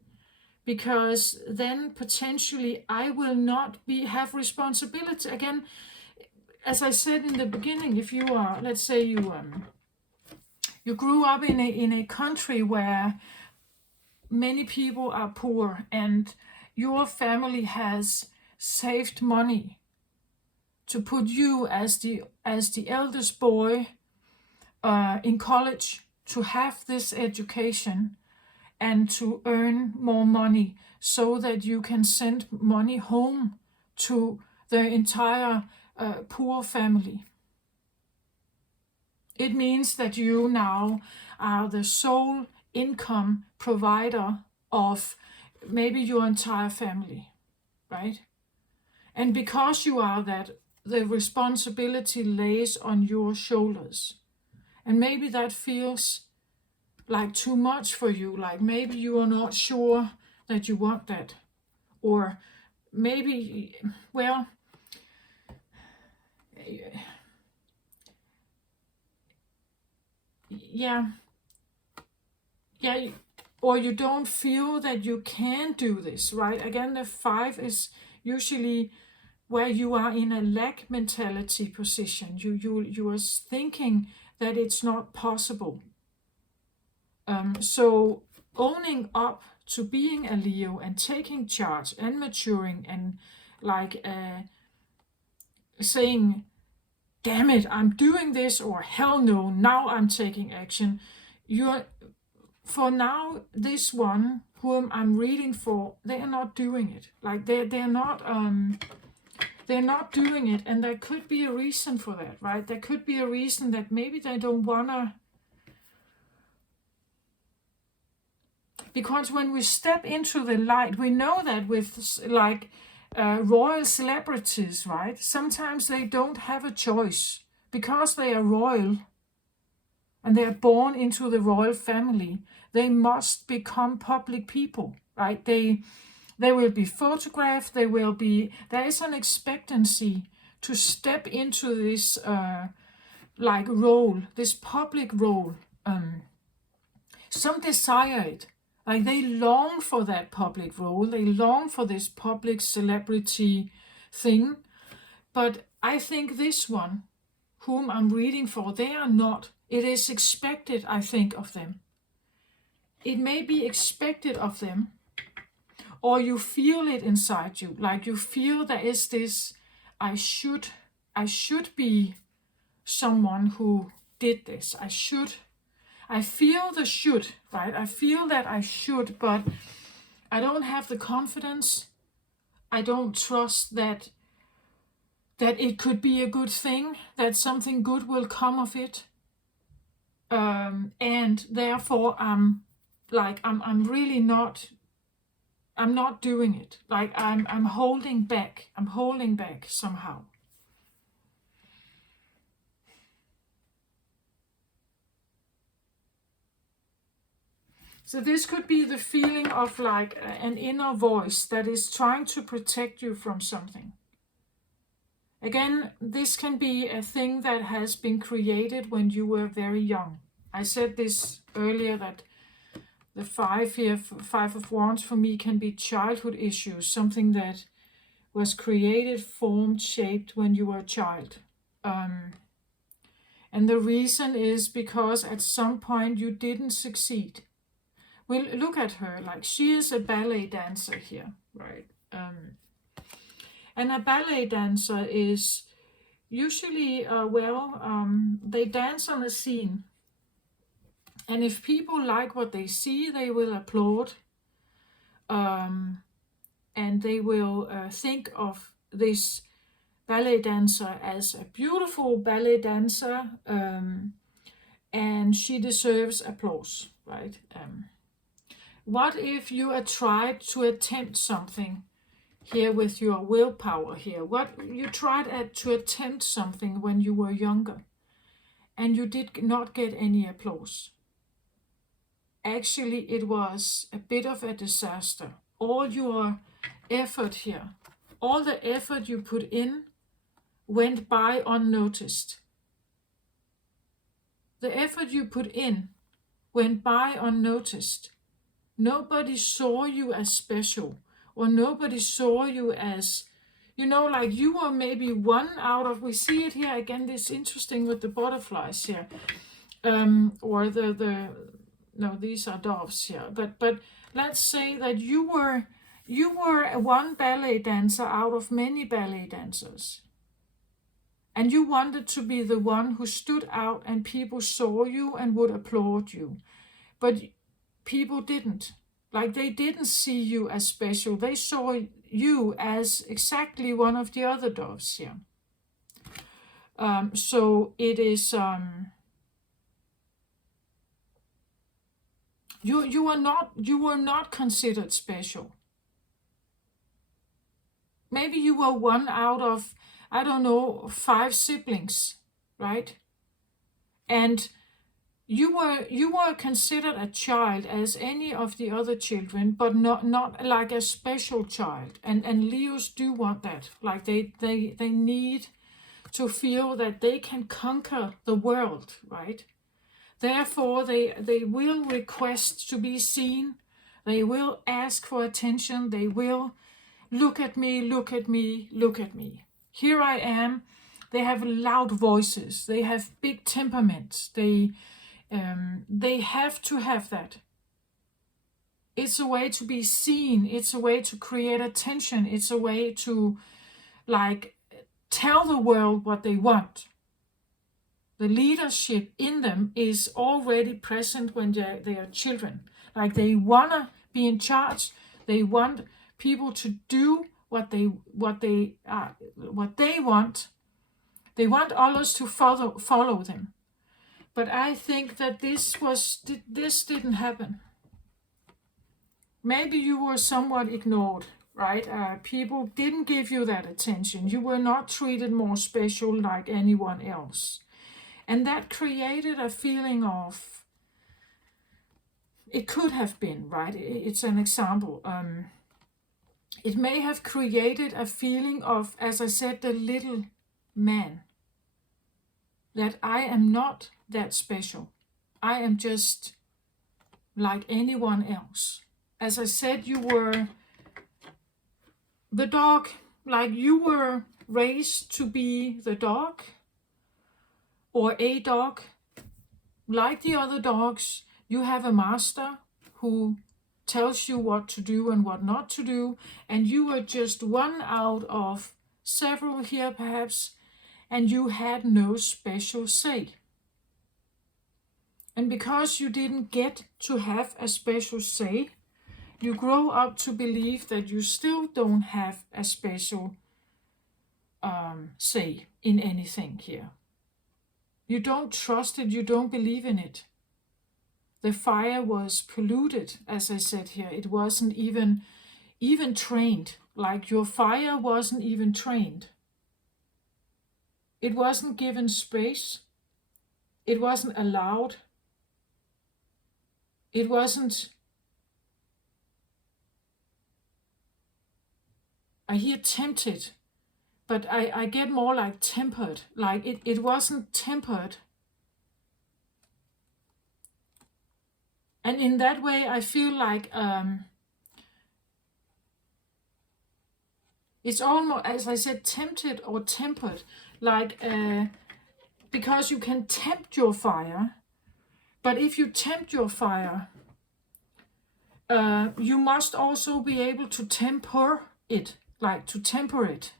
because then potentially I will not have responsibility. Again, as I said in the beginning, if you are, let's say you grew up in a country where many people are poor and your family has saved money to put you as the eldest boy in college, to have this education and to earn more money so that you can send money home to the entire poor family. It means that you now are the sole income provider of maybe your entire family, right? And because you are that, the responsibility lays on your shoulders. And maybe that feels like too much for you, like maybe you are not sure that you want that, or maybe, well, yeah, or you don't feel that you can do this, right? Again, the 5 is usually where you are in a lack mentality position. You are thinking that it's not possible. So owning up to being a Leo and taking charge and maturing and like saying, damn it, I'm doing this, or hell no, now I'm taking action. For now, this one whom I'm reading for, they are not doing it. Like they're not doing it, and there could be a reason for that, right? There could be a reason that maybe they don't wanna. Because when we step into the light, we know that with like royal celebrities, right? Sometimes they don't have a choice because they are royal and they are born into the royal family. They must become public people, right? They will be photographed. There is an expectancy to step into this like role, this public role. Some desire it. Like they long for that public role, they long for this public celebrity thing. But I think this one, whom I'm reading for, they are not. It is expected, I think, of them. It may be expected of them, or you feel it inside you. Like you feel there is this, I should be someone who did this. I feel the should, right? I feel that I should, but I don't have the confidence. I don't trust that it could be a good thing, that something good will come of it. And therefore I'm really not, I'm not doing it. Like I'm holding back. I'm holding back somehow. So this could be the feeling of like an inner voice that is trying to protect you from something. Again, this can be a thing that has been created when you were very young. I said this earlier, that the 5 here, 5 of Wands for me, can be childhood issues, something that was created, formed, shaped when you were a child. And the reason is because at some point you didn't succeed. Well, look at her, like she is a ballet dancer here, right? And a ballet dancer is usually, they dance on a scene. And if people like what they see, they will applaud. And they will think of this ballet dancer as a beautiful ballet dancer, and she deserves applause, right? What if you tried to attempt something here with your willpower here? What you tried to attempt something when you were younger, and you did not get any applause? Actually, it was a bit of a disaster. All your effort here, all the effort you put in went by unnoticed. The effort you put in went by unnoticed. Nobody saw you as special, or nobody saw you as, like you were maybe one out of, we see it here again, this interesting with the butterflies here, or no, these are doves here, but let's say that you were one ballet dancer out of many ballet dancers. And you wanted to be the one who stood out and people saw you and would applaud you. But people didn't. Like they didn't see you as special. They saw you as exactly one of the other doves here. So it is... You were not considered special. Maybe you were one out of, I don't know, 5 siblings, right? And you were considered a child as any of the other children, but not like a special child. And Leos do want that. Like they need to feel that they can conquer the world, right? Therefore, they will request to be seen. They will ask for attention. They will look at me, look at me, look at me. Here I am. They have loud voices. They have big temperaments. They have to have that. It's a way to be seen. It's a way to create attention. It's a way to, like, tell the world what they want. The leadership in them is already present when they are children. Like they want to be in charge. They want people to do what they want. They want others to follow them. But I think that this didn't happen. Maybe you were somewhat ignored, right? People didn't give you that attention. You were not treated more special like anyone else. And that created a feeling of, it could have been, right? It's an example. It may have created a feeling of, as I said, the little man. That I am not that special. I am just like anyone else. As I said, you were the dog, like you were raised to be the dog or a dog. Like the other dogs, you have a master who tells you what to do and what not to do, and you were just one out of several here perhaps, and you had no special say. And because you didn't get to have a special say, you grow up to believe that you still don't have a special say in anything here. You don't trust it, you don't believe in it. The fire was polluted, as I said here. It wasn't even trained. Like your fire wasn't even trained. It wasn't given space. It wasn't allowed. It wasn't... I hear tempted, but I get more like tempered. Like it wasn't tempered. And in that way, I feel like It's almost, as I said, tempted or tempered, like because you can tempt your fire, but if you tempt your fire, you must also be able to temper it, like to temper it.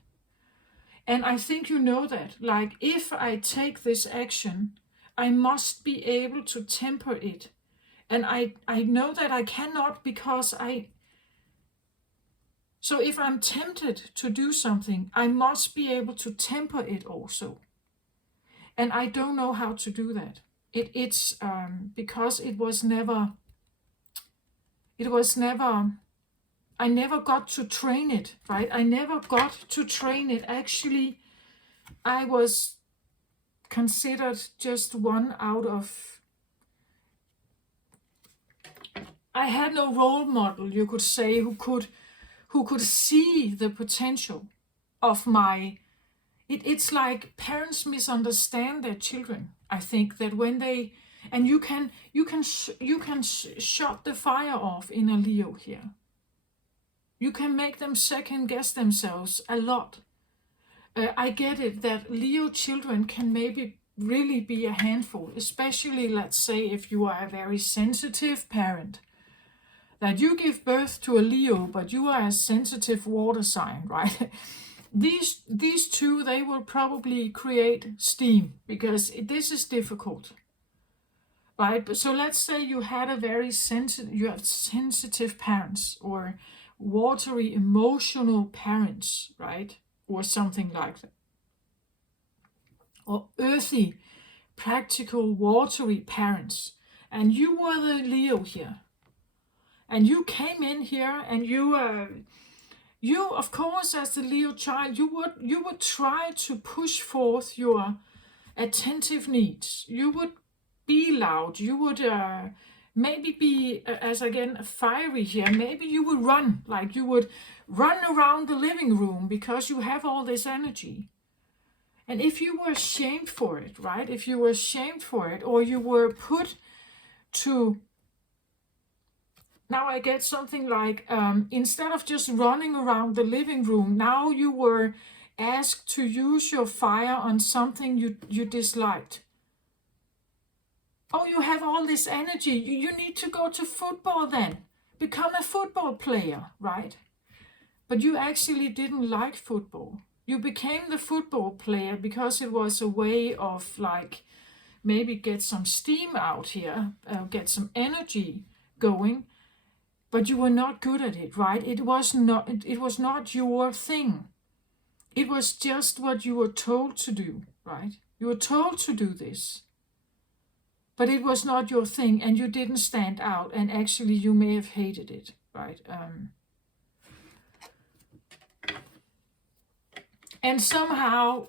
And I think you know that, like if I take this action, I must be able to temper it. And I know that I cannot because so if I'm tempted to do something, I must be able to temper it also. And I don't know how to do that. It's because it was never, I never got to train it, right? I never got to train it. Actually, I was considered just one out of, I had no role model, you could say, who could see the potential of my, it's like parents misunderstand their children. I think that when they, and you can shut the fire off in a Leo here. You can make them second guess themselves a lot. I get it that Leo children can maybe really be a handful, especially, let's say, if you are a very sensitive parent. That you give birth to a Leo, but you are a sensitive water sign, right? These two, they will probably create steam because this is difficult, right? So let's say you had a very you have sensitive parents or watery, emotional parents, right? Or something like that. Or earthy, practical, watery parents. And you were the Leo here. And you came in here and you, of course, as the Leo child, you would try to push forth your attentive needs. You would be loud. You would maybe be, as again, fiery here. Maybe you would run, like you would run around the living room because you have all this energy. And if you were shamed for it, right? If you were shamed for it, or you were put to, now I get something like, instead of just running around the living room, now you were asked to use your fire on something you disliked. Oh, you have all this energy. You need to go to football then. Become a football player, right? But you actually didn't like football. You became the football player because it was a way of, like, maybe get some steam out here, get some energy going. But you were not good at it, right? It was not your thing. It was just what you were told to do, right? You were told to do this. But it was not your thing, and you didn't stand out, and actually you may have hated it, right? And somehow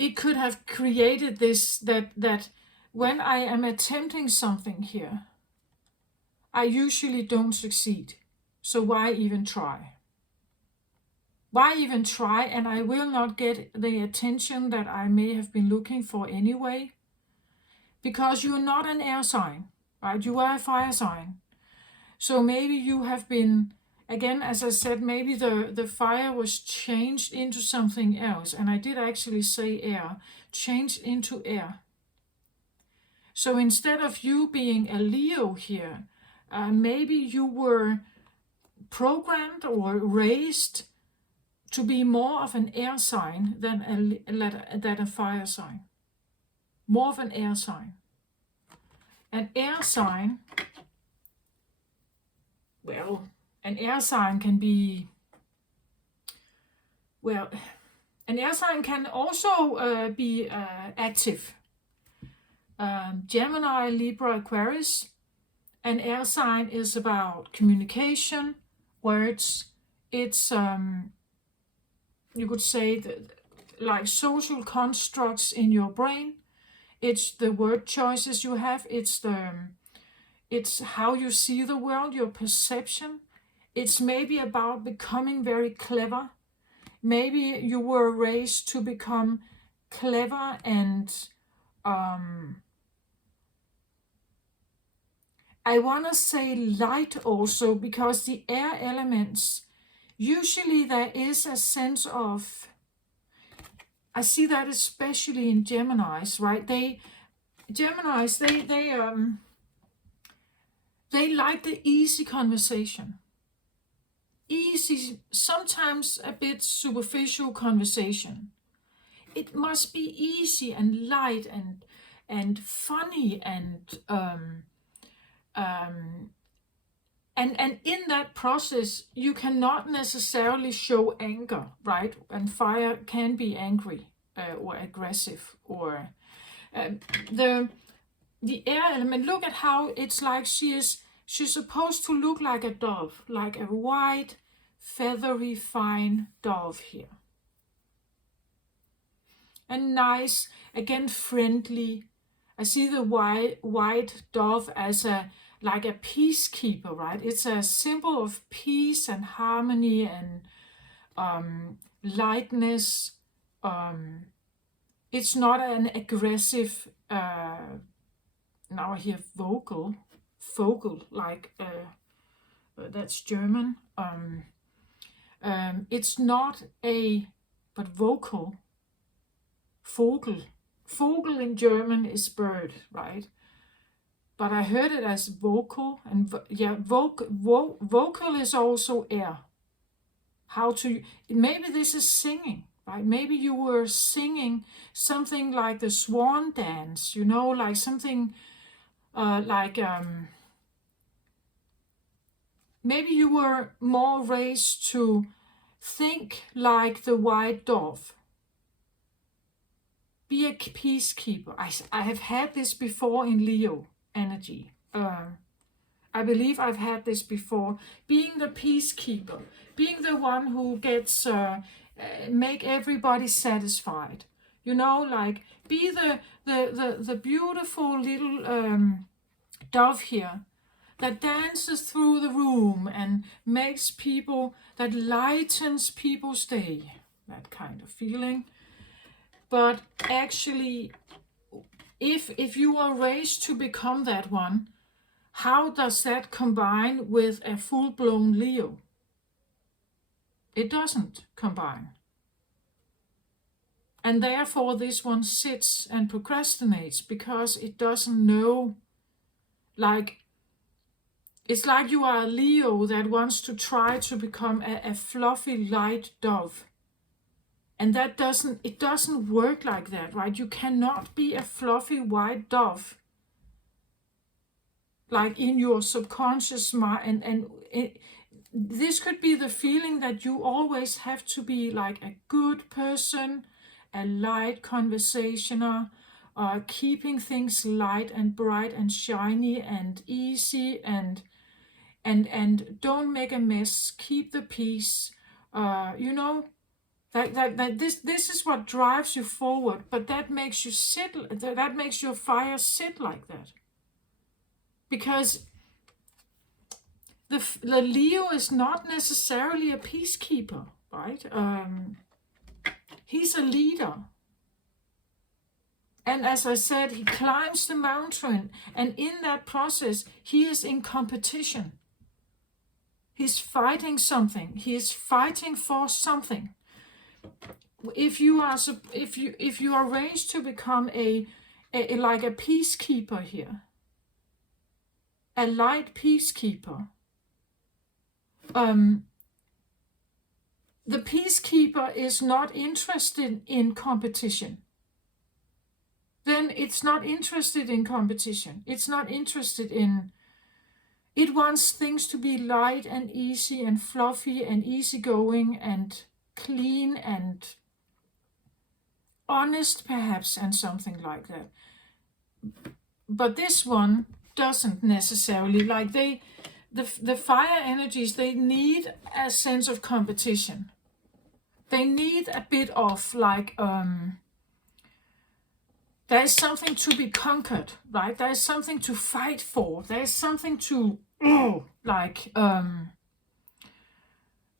it could have created this, that when I am attempting something here, I usually don't succeed. So why even try? Why even try? And I will not get the attention that I may have been looking for anyway. Because you're not an air sign, right? You are a fire sign. So maybe you have been, again, as I said, maybe the fire was changed into something else. And I did actually say air, changed into air. So instead of you being a Leo here, maybe you were programmed or raised to be more of an air sign than a fire sign. More of an air sign. An air sign, well, an air sign can be, well, an air sign can also be active. Gemini, Libra, Aquarius. An air sign is about communication, words. It's, you could say, like social constructs in your brain. It's the word choices you have. It's how you see the world, your perception. It's maybe about becoming very clever. Maybe you were raised to become clever and I want to say light also, because the air elements usually there is a sense of, I see that especially in Geminis, right? Geminis, they like the easy conversation. Easy, sometimes a bit superficial conversation. It must be easy and light and funny and in that process you cannot necessarily show anger, right? And fire can be angry or aggressive, or the air element. Look at how it's like she's supposed to look like a dove, like a white, feathery, fine dove here. And nice, again, friendly. I see the white dove as like a peacekeeper, right? It's a symbol of peace and harmony and lightness. It's not an aggressive, now I hear vocal, like that's German. It's not but vocal. Vogel in German is bird, right? But I heard it as vocal, and vocal is also air. Maybe this is singing, right? Maybe you were singing something like the swan dance, like something maybe you were more raised to think like the white dove. Be a peacekeeper. I have had this before in Leo energy. I believe I've had this before. Being the peacekeeper, being the one who gets make everybody satisfied. Like be the beautiful little dove here that dances through the room and makes people, that lightens people's day. That kind of feeling. But actually, if you are raised to become that one, how does that combine with a full-blown Leo? It doesn't combine. And therefore this one sits and procrastinates because it doesn't know, it's like you are a Leo that wants to try to become a fluffy light dove. And it doesn't work like that, right? You cannot be a fluffy white dove, like in your subconscious mind. This could be the feeling that you always have to be like a good person, a light conversationer, keeping things light and bright and shiny and easy and don't make a mess, keep the peace, That this is what drives you forward, but that makes you sit. That makes your fire sit like that, because the Leo is not necessarily a peacekeeper, right? He's a leader, and as I said, he climbs the mountain, and in that process, he is in competition. He's fighting something. He is fighting for something. If you are raised to become a like a peacekeeper here, a light peacekeeper, the peacekeeper is not interested in competition. Then it's not interested in competition. It's not interested in. It wants things to be light and easy and fluffy and easygoing and clean and honest, perhaps, and something like that. But this one doesn't necessarily, like the fire energies, they need a sense of competition. They need a bit of like there is something to be conquered, right? There is something to fight for. There is something to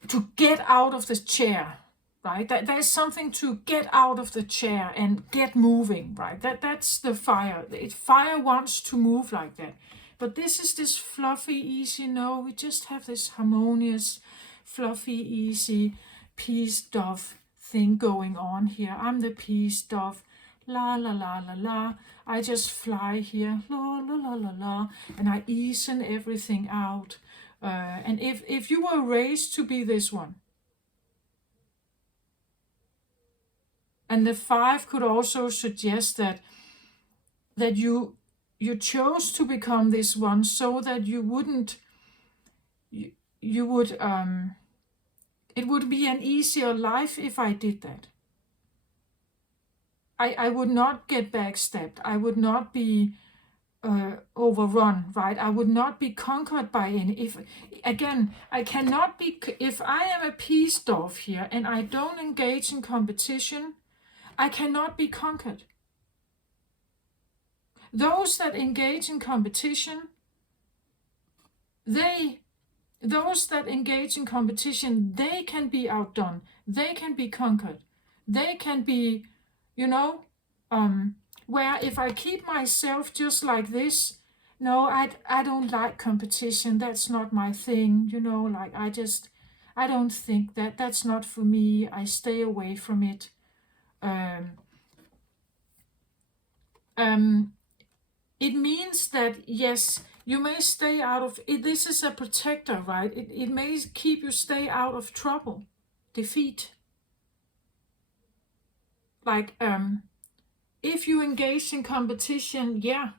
to get out of the chair, right? There's something to get out of the chair and get moving, right? That's the fire. Fire wants to move like that. But this is this fluffy, easy, no, we just have this harmonious fluffy, easy, peace dove thing going on here. I'm the peace dove. La la la la la. I just fly here. La la la la la. And I easen everything out. And if you were raised to be this one, and the 5 could also suggest that you chose to become this one so that you wouldn't, you would, it would be an easier life if I did that. I would not get backstabbed. I would not be overrun, right? I would not be conquered by any. I cannot be, if I am a peace dove here and I don't engage in competition, I cannot be conquered. Those that engage in competition, they can be outdone. They can be conquered. They can be, where if I keep myself just like this, no, I don't like competition. That's not my thing. I don't think that's not for me. I stay away from it. It means that, yes, you may stay out of it. This is a protector, right? It may keep you stay out of trouble, defeat. If you engage in competition, yeah,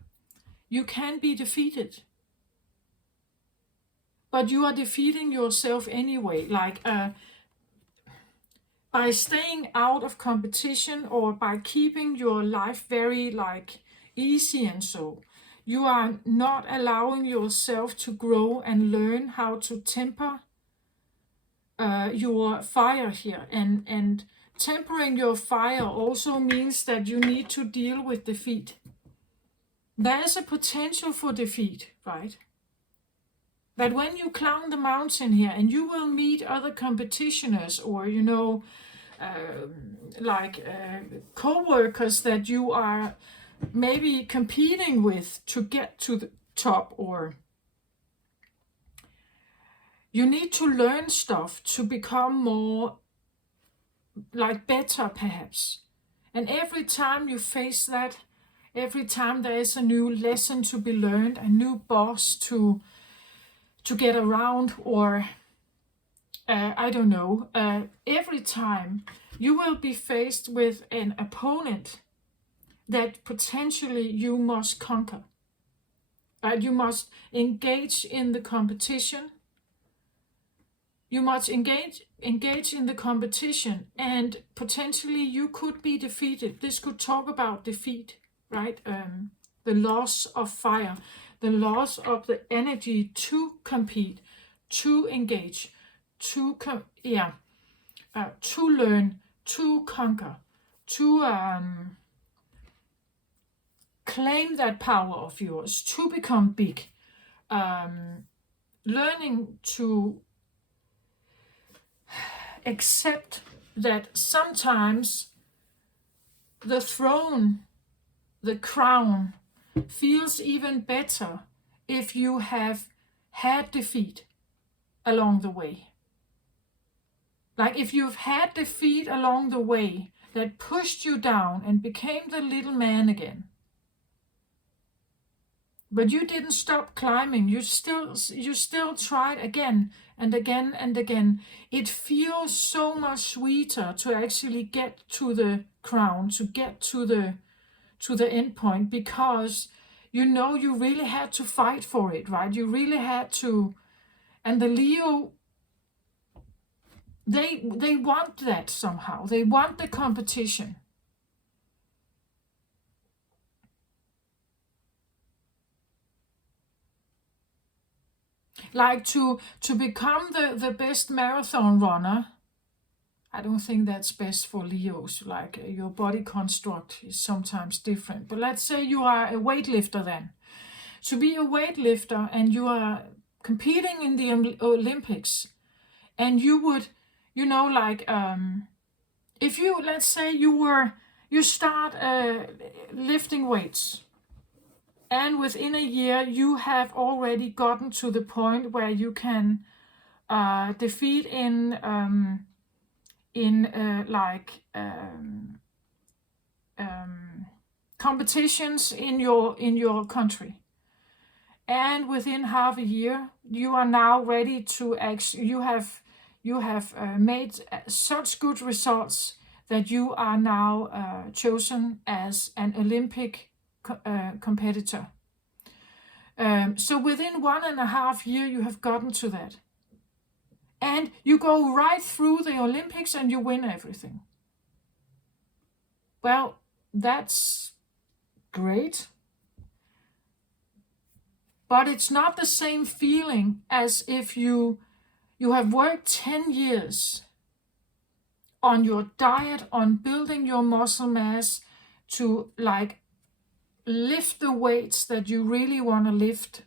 you can be defeated. But you are defeating yourself anyway. By staying out of competition or by keeping your life very easy and so, you are not allowing yourself to grow and learn how to temper your fire here. And tempering your fire also means that you need to deal with defeat. There is a potential for defeat, right? That when you climb the mountain here and you will meet other competitioners or, co-workers that you are maybe competing with to get to the top, or you need to learn stuff to become more better perhaps. And every time you face that, every time there is a new lesson to be learned, a new boss to get around, or I don't know, every time you will be faced with an opponent that potentially you must conquer. You must engage in the competition. You must engage in the competition, and potentially you could be defeated. This could talk about defeat, right? The loss of fire, the loss of the energy to compete, to engage, to learn, to conquer, to claim that power of yours, to become big, learning to accept that sometimes the throne, the crown, feels even better if you have had defeat along the way. If you've had defeat along the way that pushed you down and became the little man again, but you didn't stop climbing, you still tried again and again and again. It feels so much sweeter to actually get to the crown, to get to the end point, because you really had to fight for it, right? You really had to. And the Leo, they want that somehow. They want the competition. To become the best marathon runner, I don't think that's best for Leos. Your body construct is sometimes different. But let's say you are a weightlifter then. To be a weightlifter and you are competing in the Olympics, and you would, if you, let's say you start lifting weights, and within a year you have already gotten to the point where you can defeat in competitions in your country. And within half a year, you are now ready to you have made such good results that you are now chosen as an Olympic competitor. So within 1.5 years, you have gotten to that. And you go right through the Olympics and you win everything. Well, that's great. But it's not the same feeling as if you have worked 10 years on your diet, on building your muscle mass to like lift the weights that you really want to lift,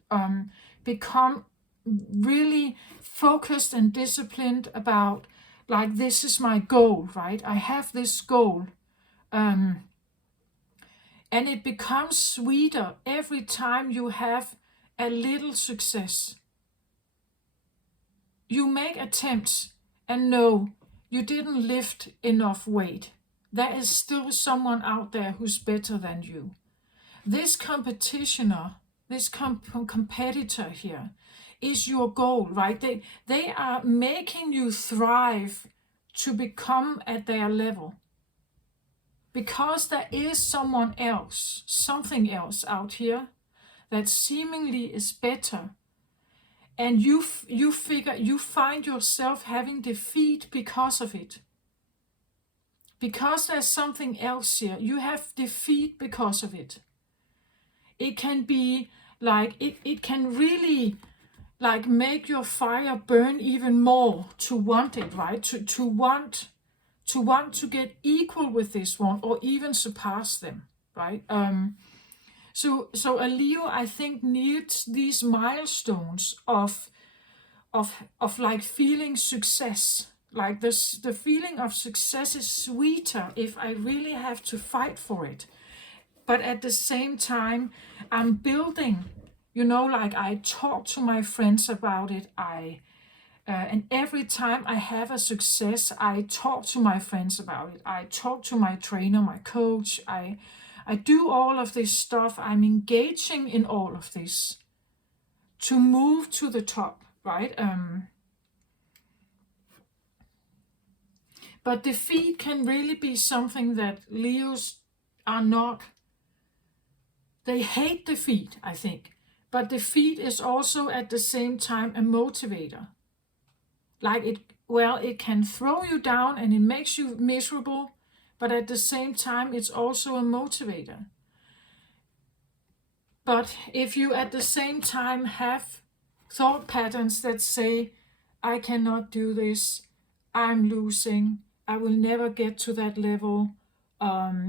become really focused and disciplined about like, this is my goal, right? I have this goal. And it becomes sweeter every time you have a little success. You make attempts and know you didn't lift enough weight. There is still someone out there who's better than you. This competitioner, this competitor here is your goal, right? They are making you thrive to become at their level. Because there is someone else, something else out here that seemingly is better. And you find yourself having defeat because of it. Because there's something else here, you have defeat because of it. It can be like, it can really like make your fire burn even more to want it, right? To want to get equal with this one or even surpass them, right? So a Leo, I think, needs these milestones of like feeling success. Like this, the feeling of success is sweeter if I really have to fight for it. But at the same time, I'm building, like I talk to my friends about it. And every time I have a success, I talk to my friends about it. I talk to my trainer, my coach. I do all of this stuff. I'm engaging in all of this to move to the top, right? But defeat can really be something that Leos are not. They hate defeat, I think. But defeat is also at the same time a motivator. Like it can throw you down and it makes you miserable, but at the same time, it's also a motivator. But if you at the same time have thought patterns that say, I cannot do this, I'm losing, I will never get to that level,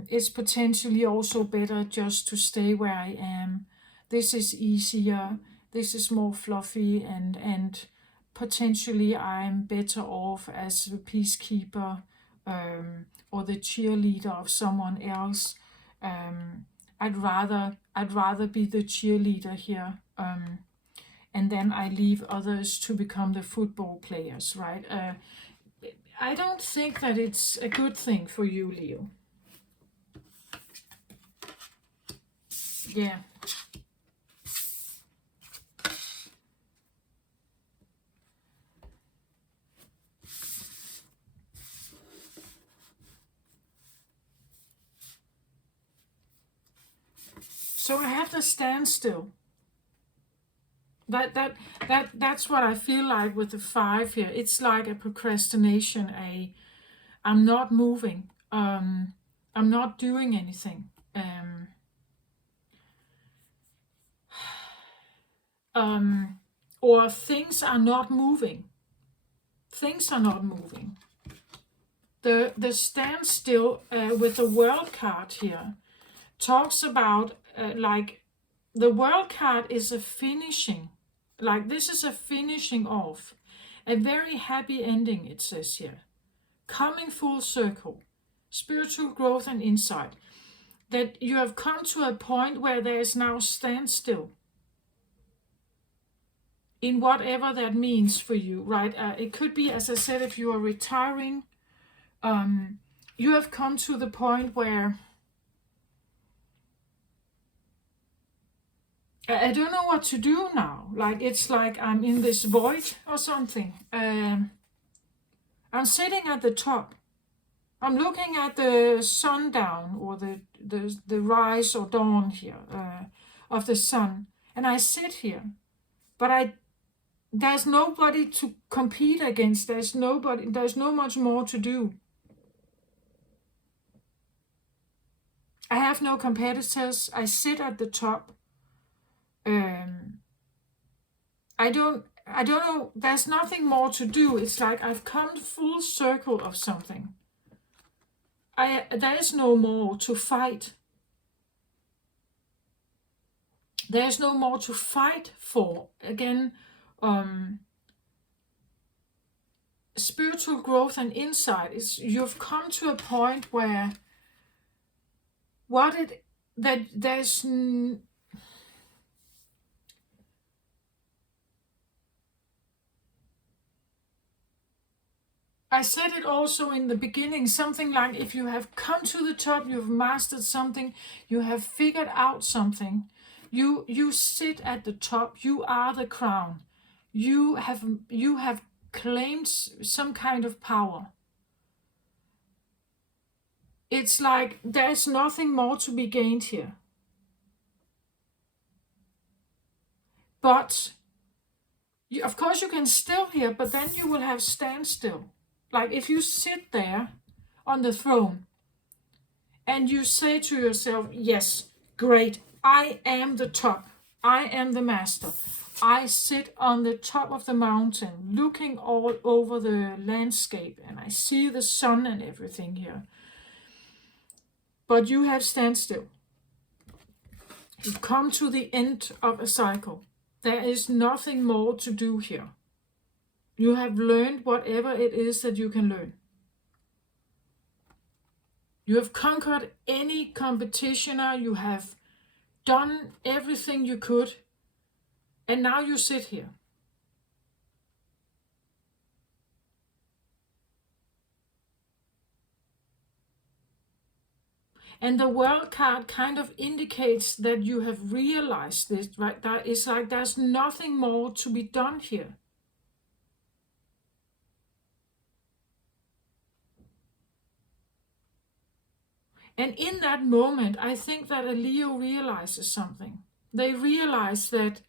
it's potentially also better just to stay where I am. This is easier, this is more fluffy, and potentially I'm better off as a peacekeeper or the cheerleader of someone else. I'd rather be the cheerleader here, and then I leave others to become the football players, right? I don't think that it's a good thing for you, Leo. Yeah. So I have to stand still. That's what I feel like with the 5 here. It's like a procrastination. I'm not moving. I'm not doing anything. Or things are not moving. Things are not moving. The standstill with the world card here talks about like the world card is a finishing. Like this is a finishing off. A very happy ending, it says here. Coming full circle. Spiritual growth and insight. That you have come to a point where there is now standstill. in whatever that means for you, right? It could be, as I said, if you are retiring, you have come to the point where I don't know what to do now. Like, it's like I'm in this void or something. I'm sitting at the top. I'm looking at the sundown or the rise or dawn here of the sun. And I sit here. But there's nobody to compete against. There's no much more to do. I have no competitors. I sit at the top. I don't know. There's nothing more to do. It's like I've come full circle of something. There is no more to fight. There's no more to fight for. Again, spiritual growth and insight is you've come to a point where there's I said it also in the beginning, something like if you have come to the top, you've mastered something, you have figured out something, you sit at the top, you are the crown. You have claimed some kind of power. It's like there's nothing more to be gained here. But of course you can still hear, but then you will have standstill. Like if you sit there on the throne and you say to yourself, yes, great, I am the top, I am the master. I sit on the top of the mountain looking all over the landscape and I see the sun and everything here. But you have standstill. You come to the end of a cycle. There is nothing more to do here. You have learned whatever it is that you can learn. You have conquered any competitioner. You have done everything you could. And now you sit here. And the world card kind of indicates that you have realized this, right? That it's like there's nothing more to be done here. And in that moment, I think that a Leo realizes something. They realize that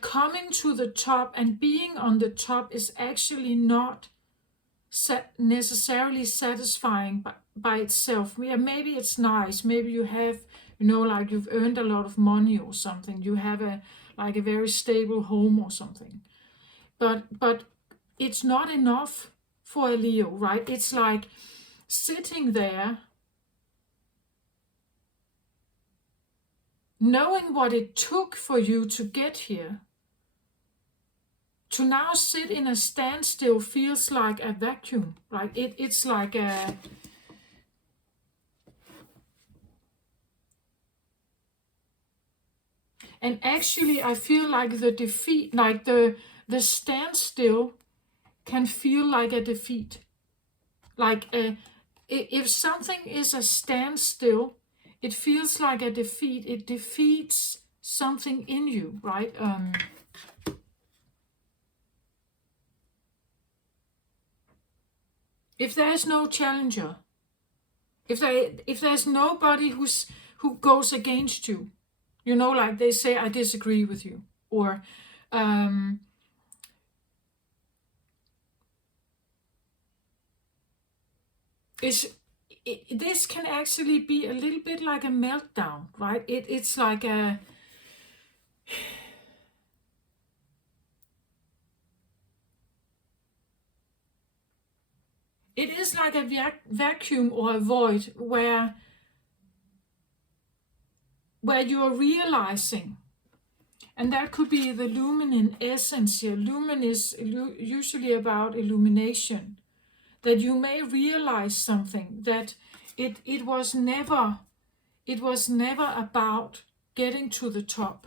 coming to the top and being on the top is actually not necessarily satisfying by itself. Yeah, maybe it's nice. Maybe you have, like you've earned a lot of money or something. You have a very stable home or something. But it's not enough for a Leo, right? It's like sitting there, knowing what it took for you to get here. To now sit in a standstill feels like a vacuum, right? It's like a... And actually, I feel like the defeat, like the standstill can feel like a defeat. Like if something is a standstill, it feels like a defeat. It defeats something in you, right? If there's no challenger, if there's nobody who goes against you, like they say, I disagree with you, or this can actually be a little bit like a meltdown, right? It's like a... It is like a vacuum or a void where you are realizing, and that could be the lumen essence here. Lumen is usually about illumination. That you may realize something that it was never about getting to the top.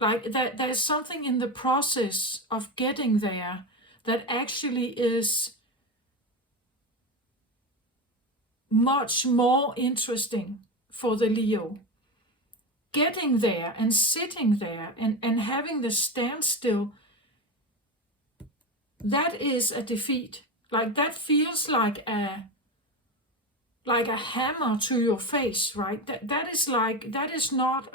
Like that, there's something in the process of getting there that actually is much more interesting for the Leo. Getting there and sitting there and having the standstill, that is a defeat. Like that feels like a hammer to your face, right? That is not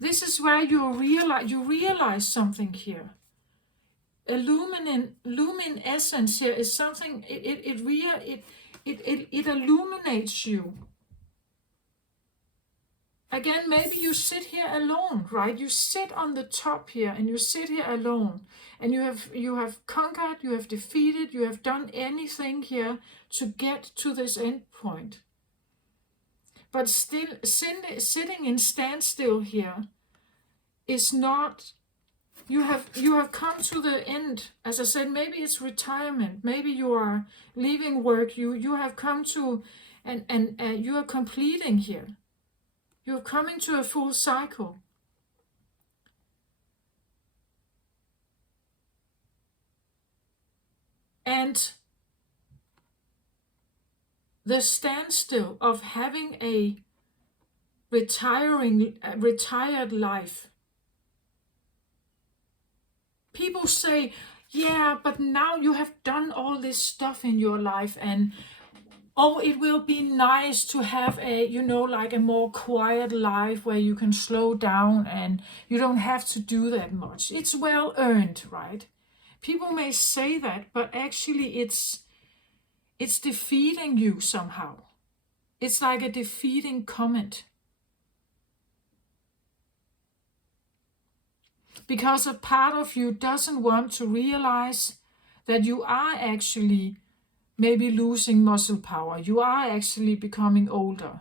this is where you realize something here. A luminescence here is something, it illuminates you. Again, maybe you sit here alone, right? You sit on the top here and you sit here alone, and you have conquered, you have defeated, you have done anything here to get to this end point. But still, sitting in standstill here is not, you have come to the end. As I said, maybe it's retirement, maybe you are leaving work, you have come to, and you are completing here. You're coming to a full cycle. And the standstill of having a retired life. People say, yeah, but now you have done all this stuff in your life, and oh, it will be nice to have a, like a more quiet life where you can slow down and you don't have to do that much. It's well earned, right? People may say that, but actually it's defeating you somehow. It's like a defeating comment. Because a part of you doesn't want to realize that you are actually maybe losing muscle power. You are actually becoming older.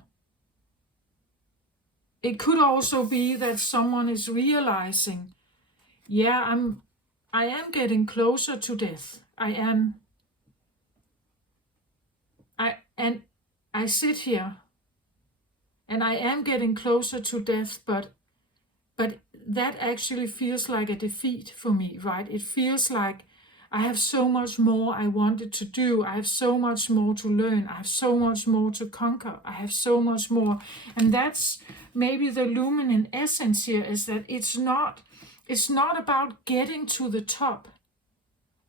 It could also be that someone is realizing, yeah, I am getting closer to death. I sit here and I am getting closer to death, but that actually feels like a defeat for me, right? It feels like I have so much more I wanted to do. I have so much more to learn. I have so much more to conquer. I have so much more. And that's maybe the luminous essence here, is that it's not about getting to the top.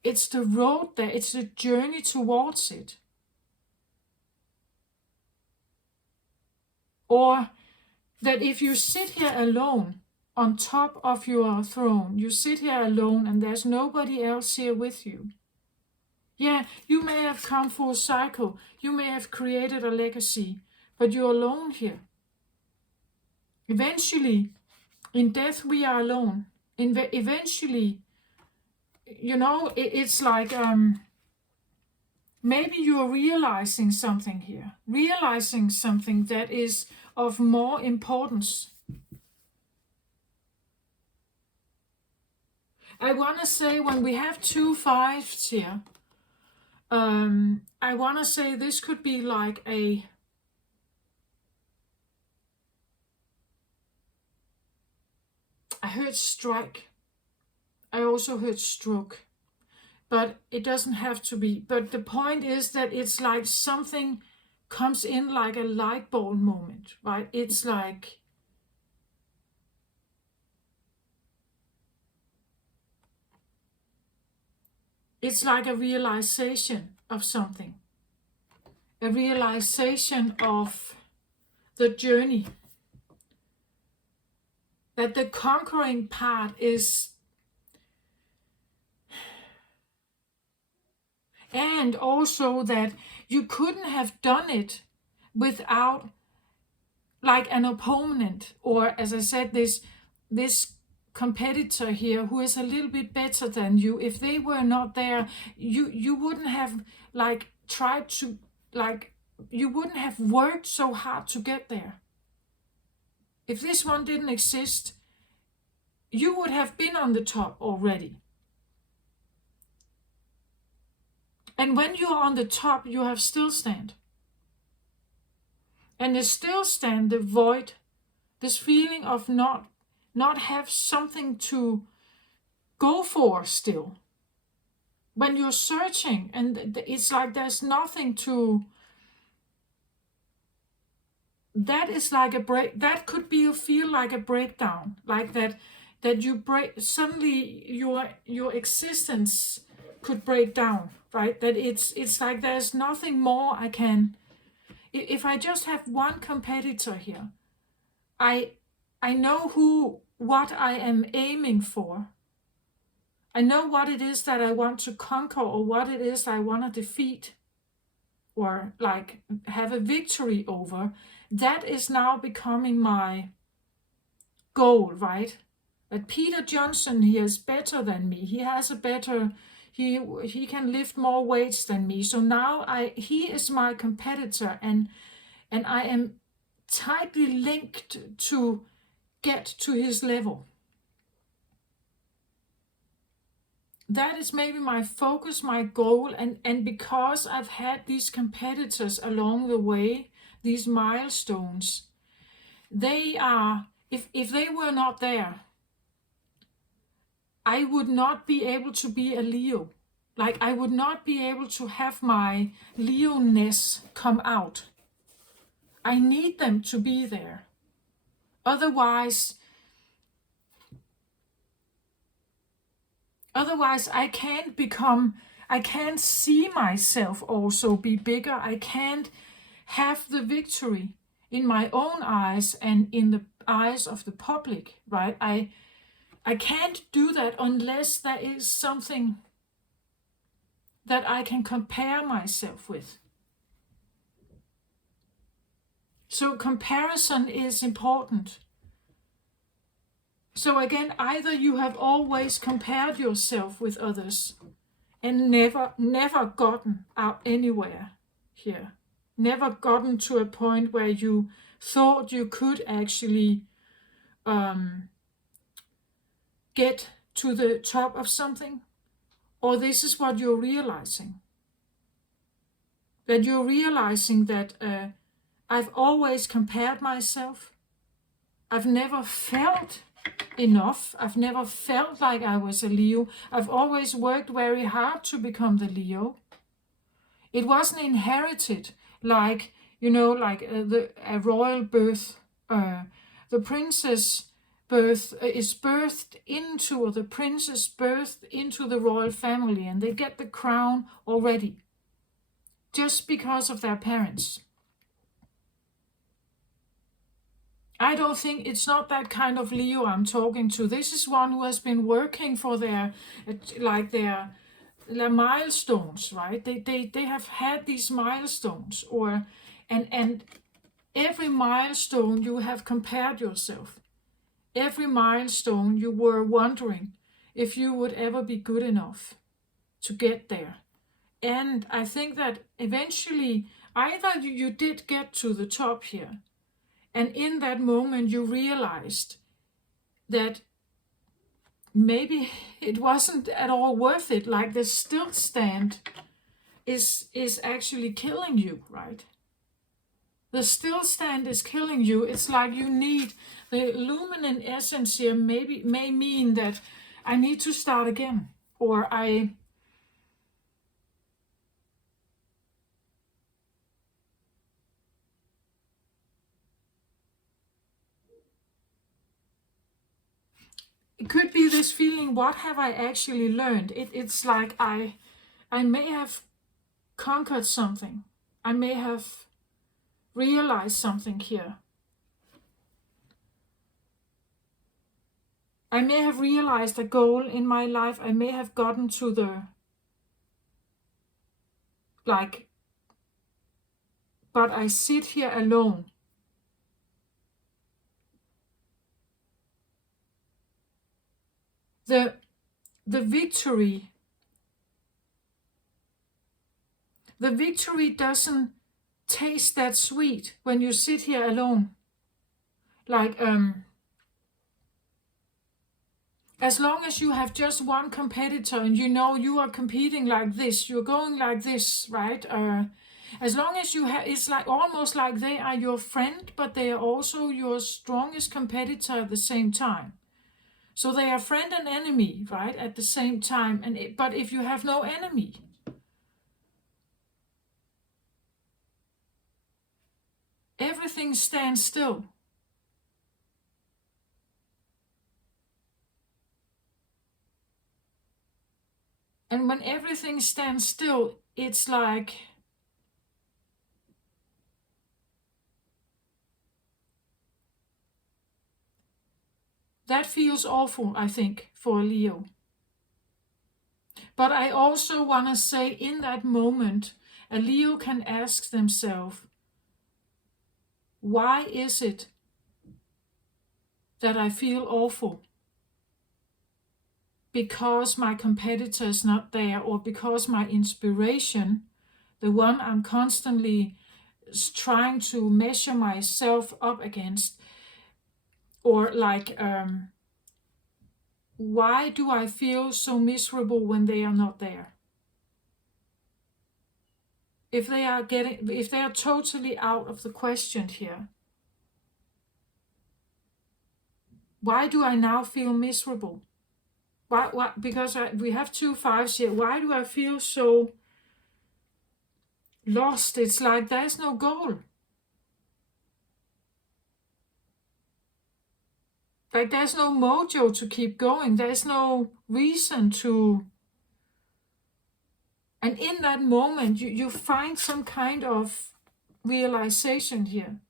It's the road there. It's the journey towards it. Or that if you sit here alone on top of your throne, you sit here alone and there's nobody else here with you. Yeah, you may have come full cycle, you may have created a legacy, but you're alone here. Eventually, in death we are alone. Eventually, it's like maybe you're realizing something here, realizing something that is of more importance. I want to say, when we have 2 5s here, I want to say this could be like I heard strike. I also heard stroke. But it doesn't have to be. But the point is that it's like something comes in like a light bulb moment, right? It's like, it's like a realization of something. A realization of the journey. That the conquering part is, and also that you couldn't have done it without like an opponent, or as I said, this competitor here who is a little bit better than you. If they were not there, you wouldn't have like tried to, like, you wouldn't have worked so hard to get there. if this one didn't exist, you would have been on the top already. And when you are on the top, you have still stand. And the still stand, the void, this feeling of not have something to go for still. When you're searching and it's like there's nothing to, that is like a break, that could be feel like a breakdown, like that you break, suddenly your existence could break down, right? That it's like there's nothing more I can, if I just have one competitor here, I know what I am aiming for. I know what it is that I want to conquer, or what it is I want to defeat, or like have a victory over. That is now becoming my goal, right? That Peter Johnson, he is better than me. He has a better, he can lift more weights than me. So now he is my competitor, and I am tightly linked to get to his level. That is maybe my focus, my goal, and because I've had these competitors along the way, these milestones, they are, if they were not there, I would not be able to be a Leo. Like, I would not be able to have my Leo-ness come out. I need them to be there. Otherwise I can't see myself also be bigger. I can't have the victory in my own eyes and in the eyes of the public, right? I can't do that unless there is something that I can compare myself with. So comparison is important. So again, either you have always compared yourself with others and never gotten out anywhere here. Never gotten to a point where you thought you could actually get to the top of something. Or this is what you're realizing. That you're realizing that I've always compared myself. I've never felt enough. I've never felt like I was a Leo. I've always worked very hard to become the Leo. It wasn't inherited like, a royal birth. The princess birth is birthed into, or the princess birthed into the royal family, and they get the crown already just because of their parents. I don't think, it's not that kind of Leo I'm talking to. This is one who has been working for their milestones, right? They have had these milestones, and every milestone you have compared yourself. Every milestone you were wondering if you would ever be good enough to get there. And I think that eventually either you did get to the top here, and in that moment you realized that maybe it wasn't at all worth it, like the still stand is actually killing you, right? The still stand is killing you. It's like you need, the luminant essence here may mean that I need to start again, or it could be this feeling, what have I actually learned? It's like I may have conquered something. I may have realized something here. I may have realized a goal in my life. I may have gotten to the, but I sit here alone. The victory doesn't taste that sweet when you sit here alone. like as long as you have just one competitor and you know you are competing like this, you're going like this, right? As long as you have, it's like almost like they are your friend, but they are also your strongest competitor at the same time. So they are friend and enemy, right, at the same time. But if you have no enemy, everything stands still. And when everything stands still, it's like that feels awful, I think, for a Leo. But I also want to say in that moment, a Leo can ask themselves, why is it that I feel awful? Because my competitor is not there, or because my inspiration, the one I'm constantly trying to measure myself up against, or like, why do I feel so miserable when they are not there? If they are totally out of the question here, why do I now feel miserable? Why? Because we have 2 5s here. Why do I feel so lost? It's like there's no goal. Like there's no mojo to keep going. There's no reason to. And in that moment, you find some kind of realization here.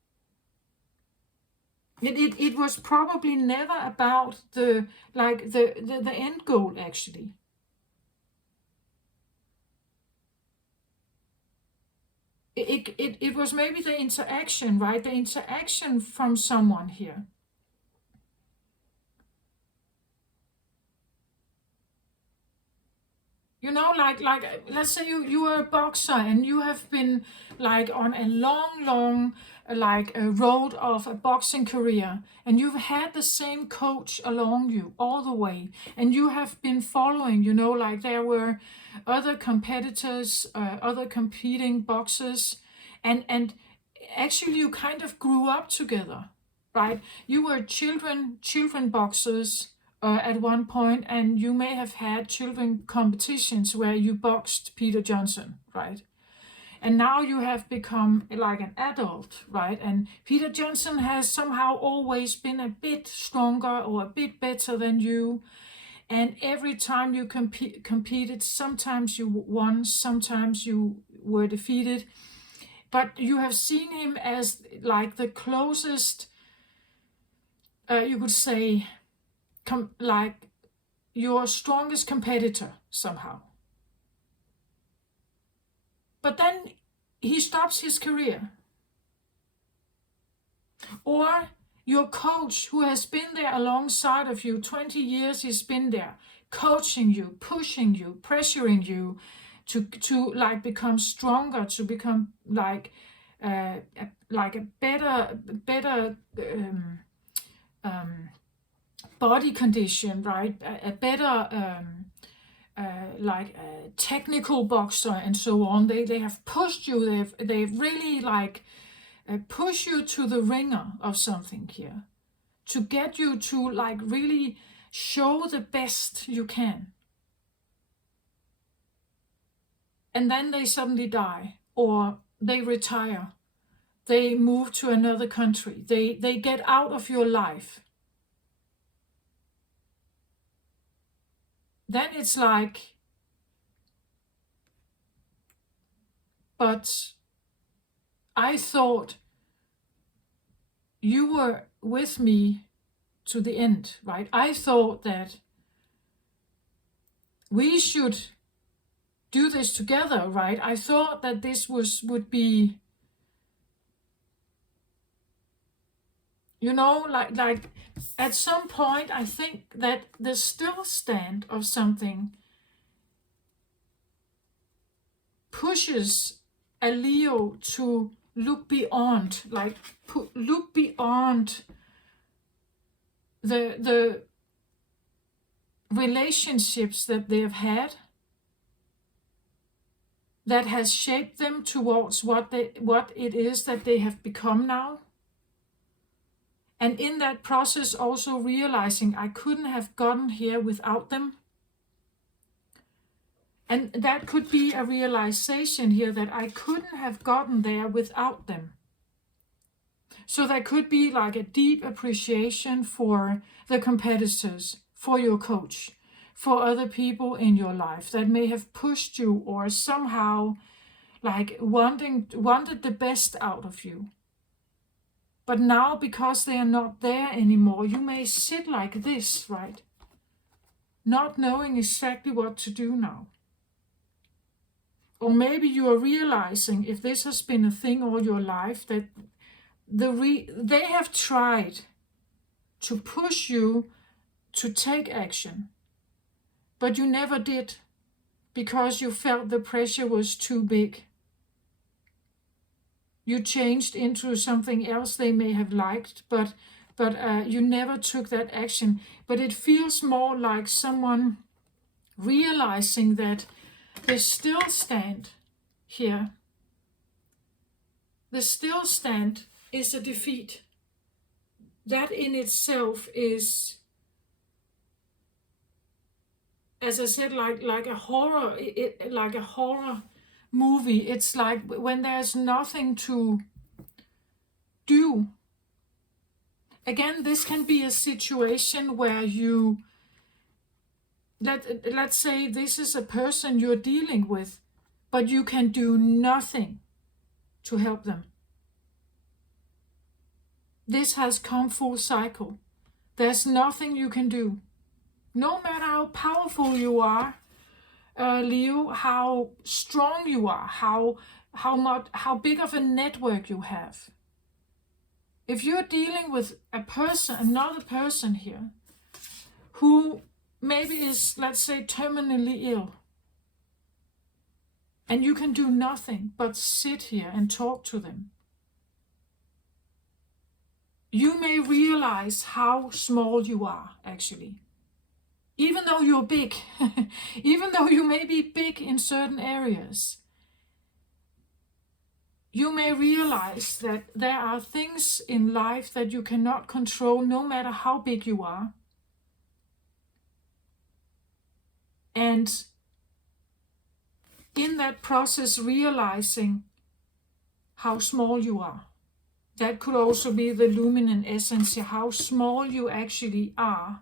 It was probably never about the end goal, actually. It was maybe the interaction, right? The interaction from someone here. You know, like let's say you are a boxer and you have been like on a long like a road of a boxing career, and you've had the same coach along you all the way, and you have been following, you know, like there were other competitors, other competing boxers, and actually you kind of grew up together, right? You were children boxers at one point, and you may have had children competitions where you boxed Peter Johnson, right? And now you have become like an adult, right? And Peter Johnson has somehow always been a bit stronger or a bit better than you. And every time you competed, sometimes you won, sometimes you were defeated. But you have seen him as like the closest, you could say, like your strongest competitor somehow. But then he stops his career. Or your coach, who has been there alongside of you 20 years, he's been there coaching you, pushing you, pressuring you to like become stronger, to become like a better body condition, right? A better like a technical boxer and so on. They have pushed you. They've really like push you to the ringer of something here, to get you to like really show the best you can. And then they suddenly die, or they retire, they move to another country, they get out of your life. Then it's like, but I thought you were with me to the end, right? I thought that we should do this together, right? I thought that this would be, you know, like at some point I think that the still stand of something pushes a Leo to look beyond, like look beyond the relationships that they have had that has shaped them towards what it is that they have become now. And in that process also realizing I couldn't have gotten here without them. And that could be a realization here that I couldn't have gotten there without them. So there could be like a deep appreciation for the competitors, for your coach, for other people in your life that may have pushed you or somehow like wanted the best out of you. But now, because they are not there anymore, you may sit like this, right? Not knowing exactly what to do now. Or maybe you are realizing, if this has been a thing all your life, that they have tried to push you to take action, but you never did because you felt the pressure was too big. You changed into something else they may have liked, but you never took that action. But it feels more like someone realizing that the still stand here, the still stand is a defeat. That in itself is, as I said, like a horror, like a horror movie. It's like when there's nothing to do. Again, this can be a situation where let's say this is a person you're dealing with, but you can do nothing to help them. This has come full cycle. There's nothing you can do. No matter how powerful you are, Leo, how strong you are, how big of a network you have. If you're dealing with another person here, who maybe is, let's say, terminally ill, and you can do nothing but sit here and talk to them, you may realize how small you are, actually. Even though you're big, even though you may be big in certain areas, you may realize that there are things in life that you cannot control no matter how big you are. And in that process, realizing how small you are. That could also be the luminant essence, how small you actually are.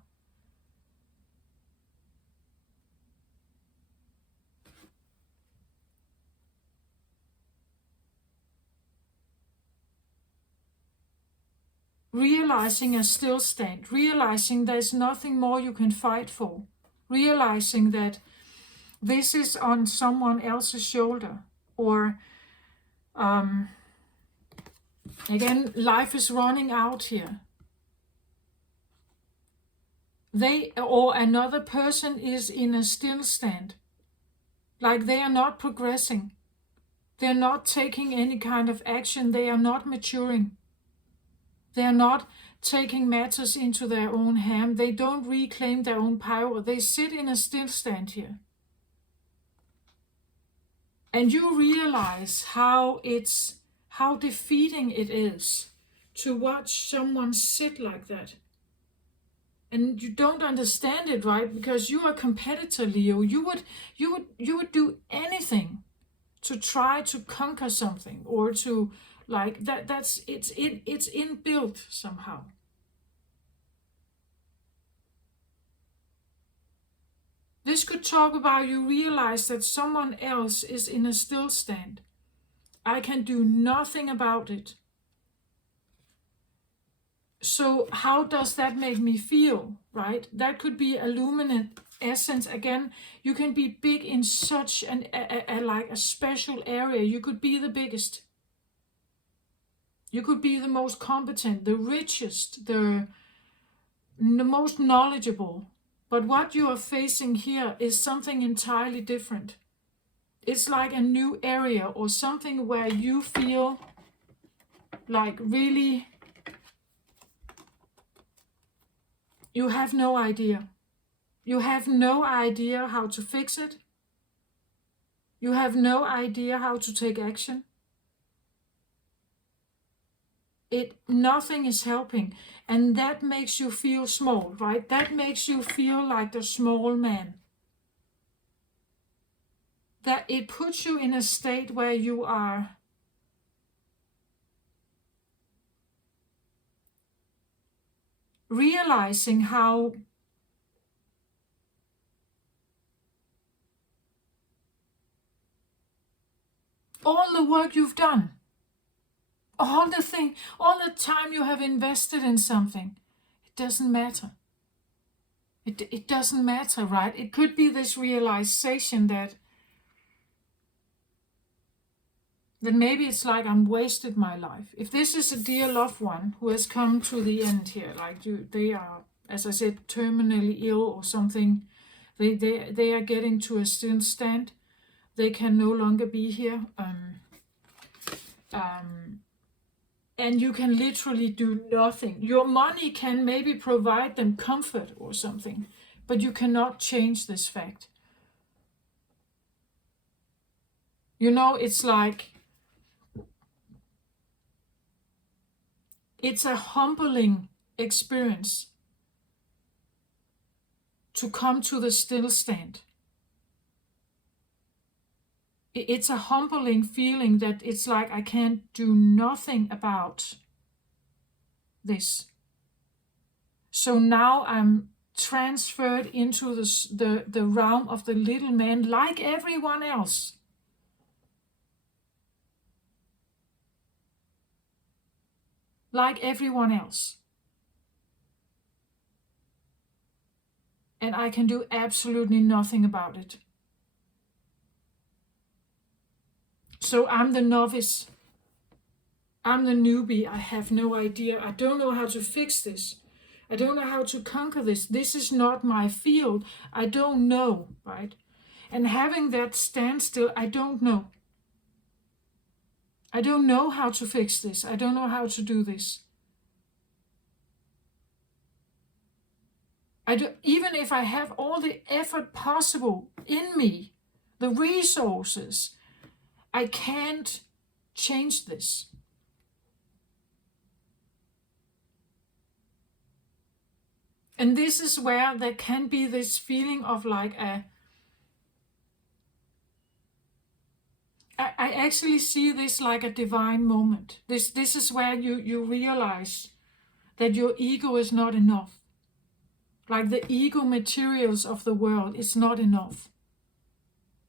Realizing a still stand, realizing there's nothing more you can fight for, realizing that this is on someone else's shoulder, or again, life is running out here. They or another person is in a still stand, like they are not progressing, they're not taking any kind of action, they are not maturing. They are not taking matters into their own hand. They don't reclaim their own power. They sit in a still stand here. And you realize how defeating it is to watch someone sit like that. And you don't understand it, right? Because you are a competitor, Leo. You would do anything to try to conquer something, or to like that. It's inbuilt somehow. This could talk about you realize that someone else is in a still stand. I can do nothing about it. So how does that make me feel, right? That could be a luminant essence. Again, you can be big in such like a special area. You could be the biggest. You could be the most competent, the richest, the most knowledgeable. But what you are facing here is something entirely different. It's like a new area, or something where you feel like really you have no idea. You have no idea how to fix it. You have no idea how to take action. Nothing is helping. And that makes you feel small, right? That makes you feel like the small man. That it puts you in a state where you are realizing how all the work you've done, all the time you have invested in something, it doesn't matter. It doesn't matter, right? It could be this realization that maybe it's like I'm wasted my life. If this is a dear loved one who has come to the end here, like they are, as I said, terminally ill or something, they are getting to a stand. They can no longer be here. And you can literally do nothing. Your money can maybe provide them comfort or something, but you cannot change this fact. You know, it's like, it's a humbling experience to come to the still stand. It's a humbling feeling that it's like I can't do nothing about this. So now I'm transferred into the realm of the little man like everyone else. Like everyone else. And I can do absolutely nothing about it. So I'm the novice. I'm the newbie. I have no idea. I don't know how to fix this. I don't know how to conquer this. This is not my field. I don't know, right? And having that standstill, I don't know. I don't know how to fix this. I don't know how to do this. Even if I have all the effort possible in me, the resources, I can't change this. And this is where there can be this feeling of like I actually see this like a divine moment. This is where you realize that your ego is not enough. Like the ego materials of the world is not enough.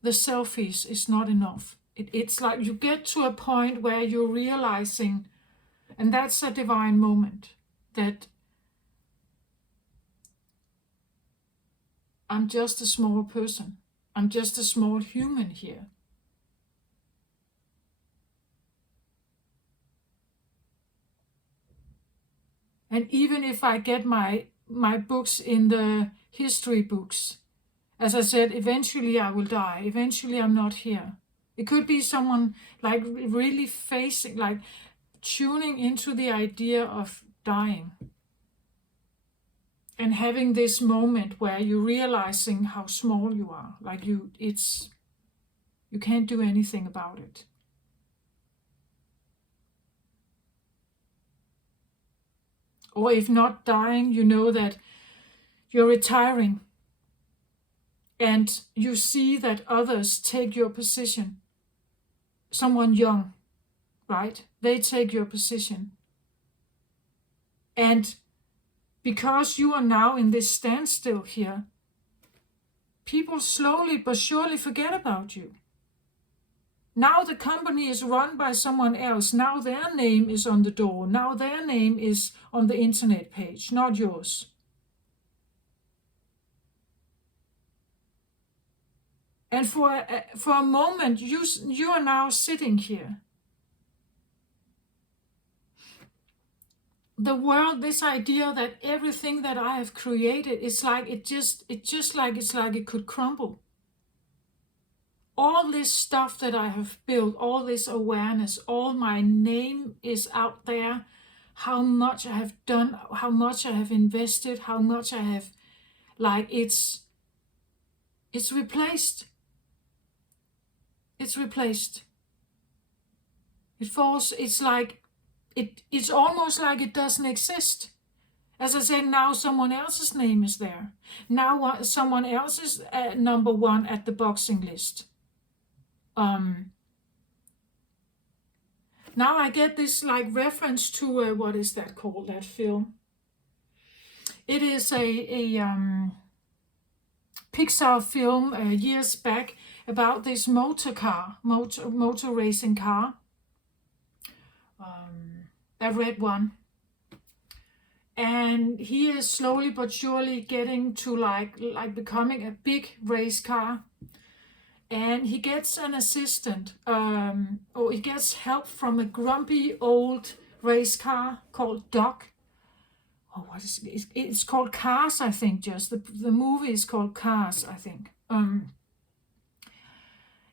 The selfies is not enough. It's like you get to a point where you're realizing, and that's a divine moment, that I'm just a small person. I'm just a small human here. And even if I get my books in the history books, as I said, eventually I will die. Eventually I'm not here. It could be someone like really facing, like tuning into the idea of dying. And having this moment where you're realizing how small you are. Like you can't do anything about it. Or if not dying, you know that you're retiring. And you see that others take your position. Someone young, right? They take your position. And because you are now in this standstill here, people slowly but surely forget about you. Now the company is run by someone else. Now their name is on the door. Now their name is on the internet page, not yours. And for a moment, you are now sitting here. The world, this idea that everything that I have created, it's like it could crumble. All this stuff that I have built, all this awareness, all my name is out there. how much I have done, how much I have invested, how much I have, like, it's replaced. It's replaced. It falls, it's like, it's almost like it doesn't exist. As I said, now someone else's name is there. Now someone else is number one at the boxing list. Now I get this like reference to what is that called, that film? It is a Pixar film years back about this motor racing car. That red one. And he is slowly but surely getting to like becoming a big race car. And he gets an assistant, or he gets help from a grumpy old race car called Doc. Oh, what is it? It's called Cars, I think. Just the movie is called Cars, I think.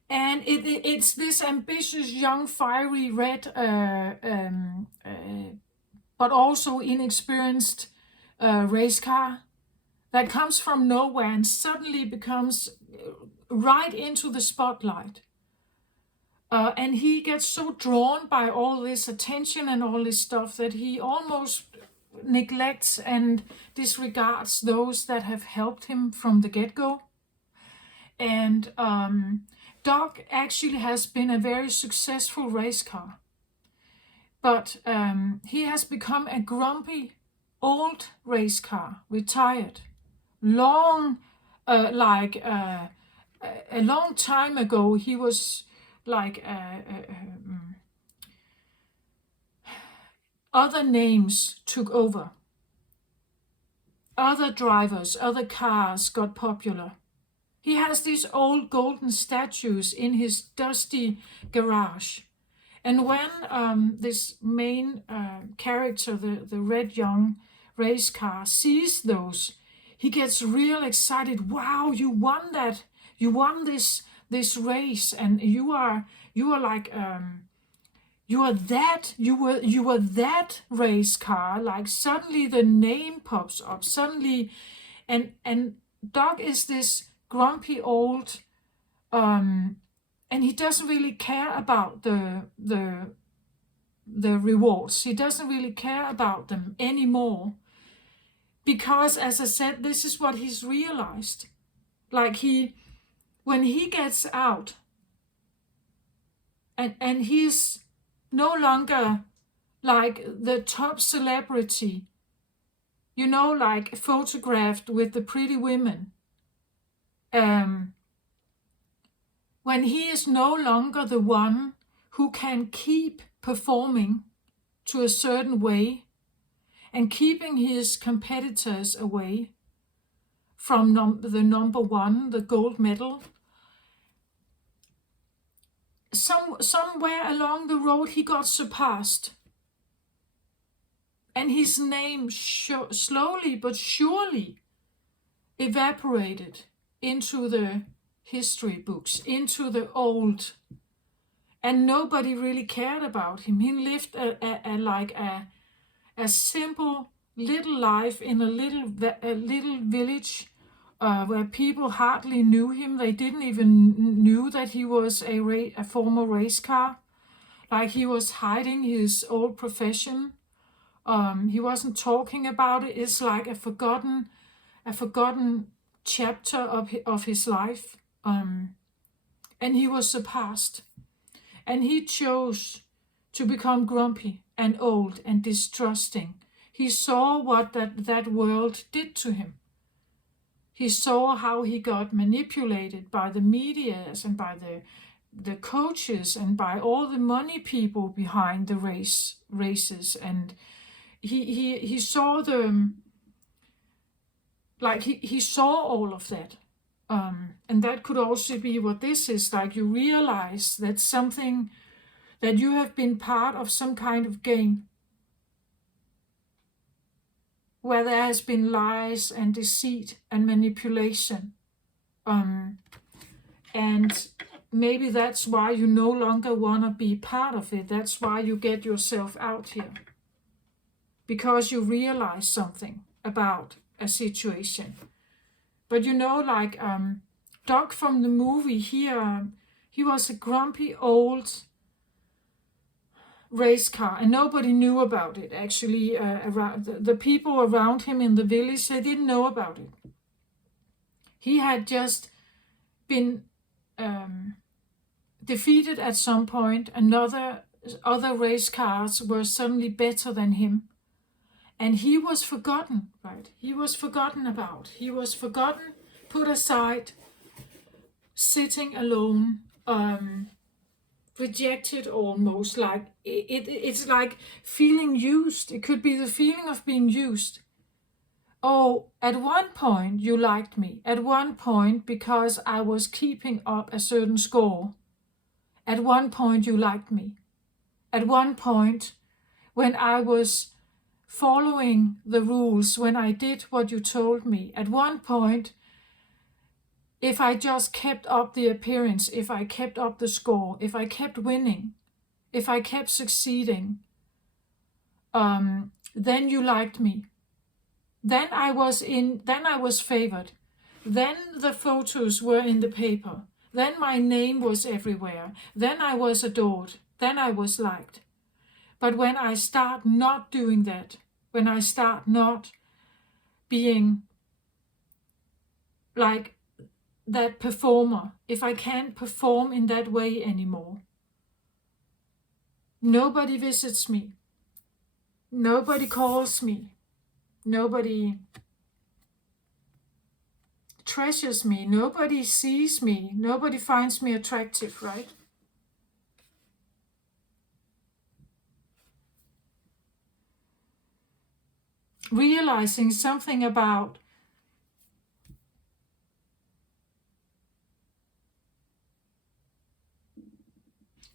And it's this ambitious, young, fiery red, but also inexperienced race car that comes from nowhere and suddenly becomes right into the spotlight. And he gets so drawn by all this attention and all this stuff that he almost neglects and disregards those that have helped him from the get-go. And Doc actually has been a very successful race car. But he has become a grumpy old race car, retired. A long time ago, he was like other names took over. Other drivers, other cars got popular. He has these old golden statues in his dusty garage. And when this main character, the red young race car, sees those, he gets real excited. Wow, you won that! You won this race, and you are like you were that race car. Like suddenly the name pops up. Suddenly, and Doc is this grumpy old. And he doesn't really care about the rewards. He doesn't really care about them anymore. Because, as I said, this is what he's realized. Like when he gets out, and he's no longer like the top celebrity, like photographed with the pretty women. When he is no longer the one who can keep performing to a certain way and keeping his competitors away from the number one, the gold medal, somewhere along the road he got surpassed. And his name slowly but surely evaporated into the history books, into the old, and nobody really cared about him. He lived a simple little life in a little village where people hardly knew him. They didn't even knew that he was a former race car. Like he was hiding his old profession. He wasn't talking about it. It's like a forgotten chapter of his life. And he was surpassed. And he chose to become grumpy and old and distrusting. He saw what that world did to him. He saw how he got manipulated by the medias and by the coaches and by all the money people behind the races. And he saw he saw all of that. And that could also be what this is, like you realize that something, that you have been part of some kind of game where there has been lies and deceit and manipulation. And maybe that's why you no longer want to be part of it. That's why you get yourself out here. because you realize something about a situation. But you know, like Doc from the movie, he was a grumpy old race car, and nobody knew about it. Actually, around the people around him in the village, they didn't know about it. He had just been defeated at some point. Other race cars were suddenly better than him, and he was forgotten. Right? He was forgotten about. He was forgotten, put aside, sitting alone. Rejected almost, like it's like feeling used. It could be the feeling of being used. Oh, at one point you liked me. At one point, because I was keeping up a certain score. At one point you liked me. At one point, when I was following the rules, when I did what you told me. At one point, if I just kept up the appearance, if I kept up the score, if I kept winning, if I kept succeeding, then you liked me. Then I was favored. Then the photos were in the paper. Then my name was everywhere. Then I was adored. Then I was liked. But when I start not doing that, when I start not being like that performer, if I can't perform in that way anymore, nobody visits me, nobody calls me, nobody treasures me, nobody sees me, nobody finds me attractive, right? Realizing something about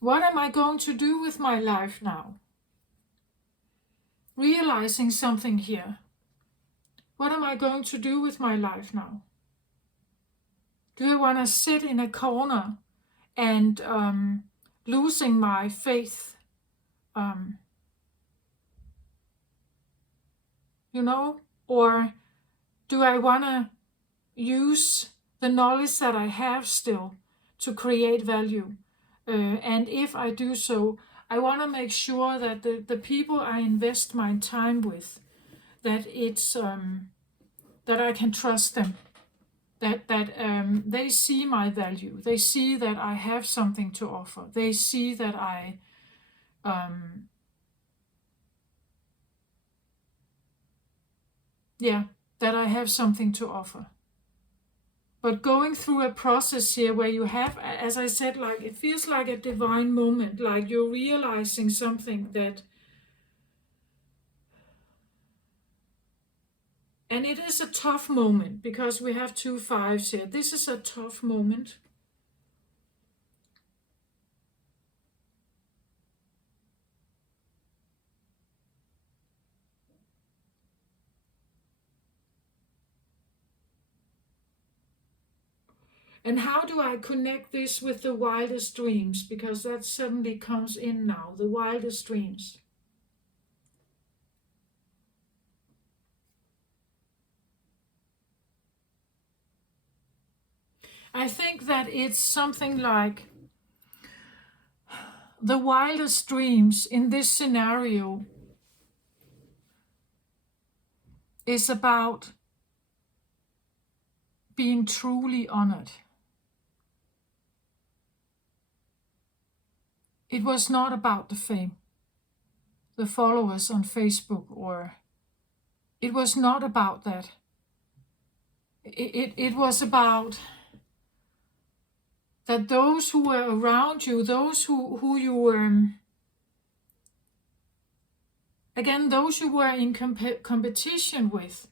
what am I going to do with my life now? Realizing something here. What am I going to do with my life now? Do I want to sit in a corner and losing my faith? Or do I want to use the knowledge that I have still to create value? And if I do so, I want to make sure that the people I invest my time with, that it's that I can trust them, that they see my value, they see that I have something to offer, they see that that I have something to offer. But going through a process here where you have, as I said, like it feels like a divine moment, like you're realizing something that, and it is a tough moment because we have 2 5s here. This is a tough moment. And how do I connect this with the wildest dreams? Because that suddenly comes in now, the wildest dreams. I think that it's something like the wildest dreams in this scenario is about being truly honored. It was not about the fame, the followers on Facebook, or it was not about that. It was about that those who were around you, those who you were, again, those you were in competition with,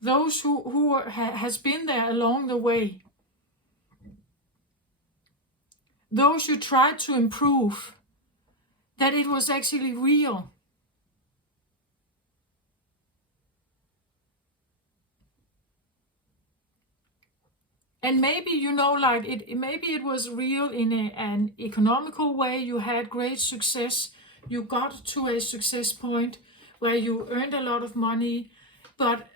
those who has been there along the way, those you tried to improve, that it was actually real. And maybe, maybe it was real in an economical way. You had great success. You got to a success point where you earned a lot of money, but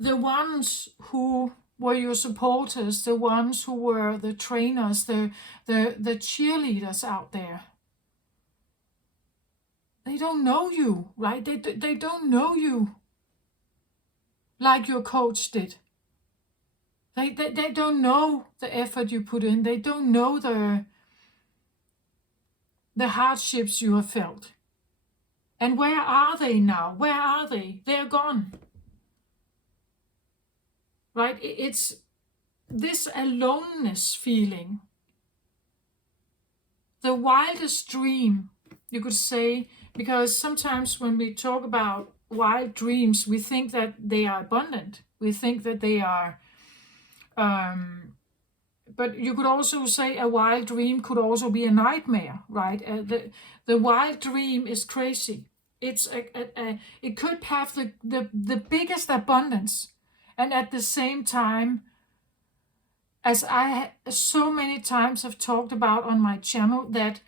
the ones who were your supporters, the ones who were the trainers, the cheerleaders out there, they don't know you, right? They don't know you like your coach did. They don't know the effort you put in. They don't know the hardships you have felt. And where are they now? Where are they? They're gone. Right? It's this aloneness feeling. The wildest dream, you could say, because sometimes when we talk about wild dreams, we think that they are abundant. We think that they are, but you could also say a wild dream could also be a nightmare, right? The wild dream is crazy. It's it could have the biggest abundance, and at the same time, as I so many times have talked about on my channel, that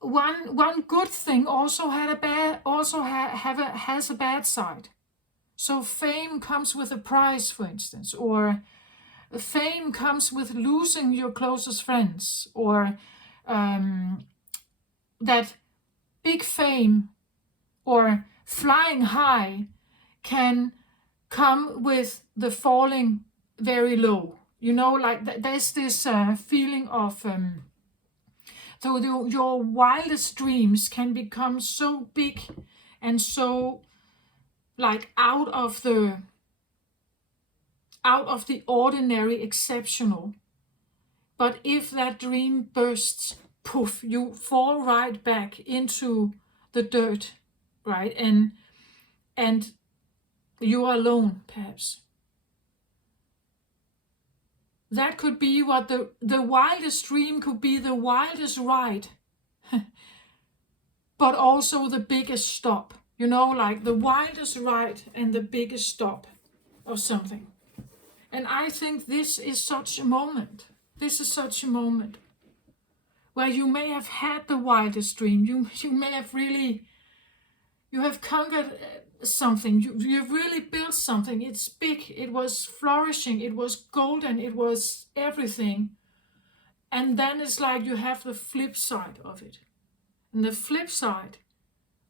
one good thing also has a bad side. So fame comes with a price, for instance, or fame comes with losing your closest friends, or that big fame or flying high can come with the falling very low. You know, like there's this feeling of so your wildest dreams can become so big and so like out of the ordinary, exceptional. But if that dream bursts, poof, you fall right back into the dirt, right? And you are alone, perhaps. That could be what the wildest dream could be, the wildest ride, but also the biggest stop. You know, like the wildest ride and the biggest stop of something. And I think this is such a moment. This is such a moment where you may have had the wildest dream. You may have really, you have conquered something. You've really built something. It's big. It was flourishing. It was golden. It was everything. And then it's like you have the flip side of it. And the flip side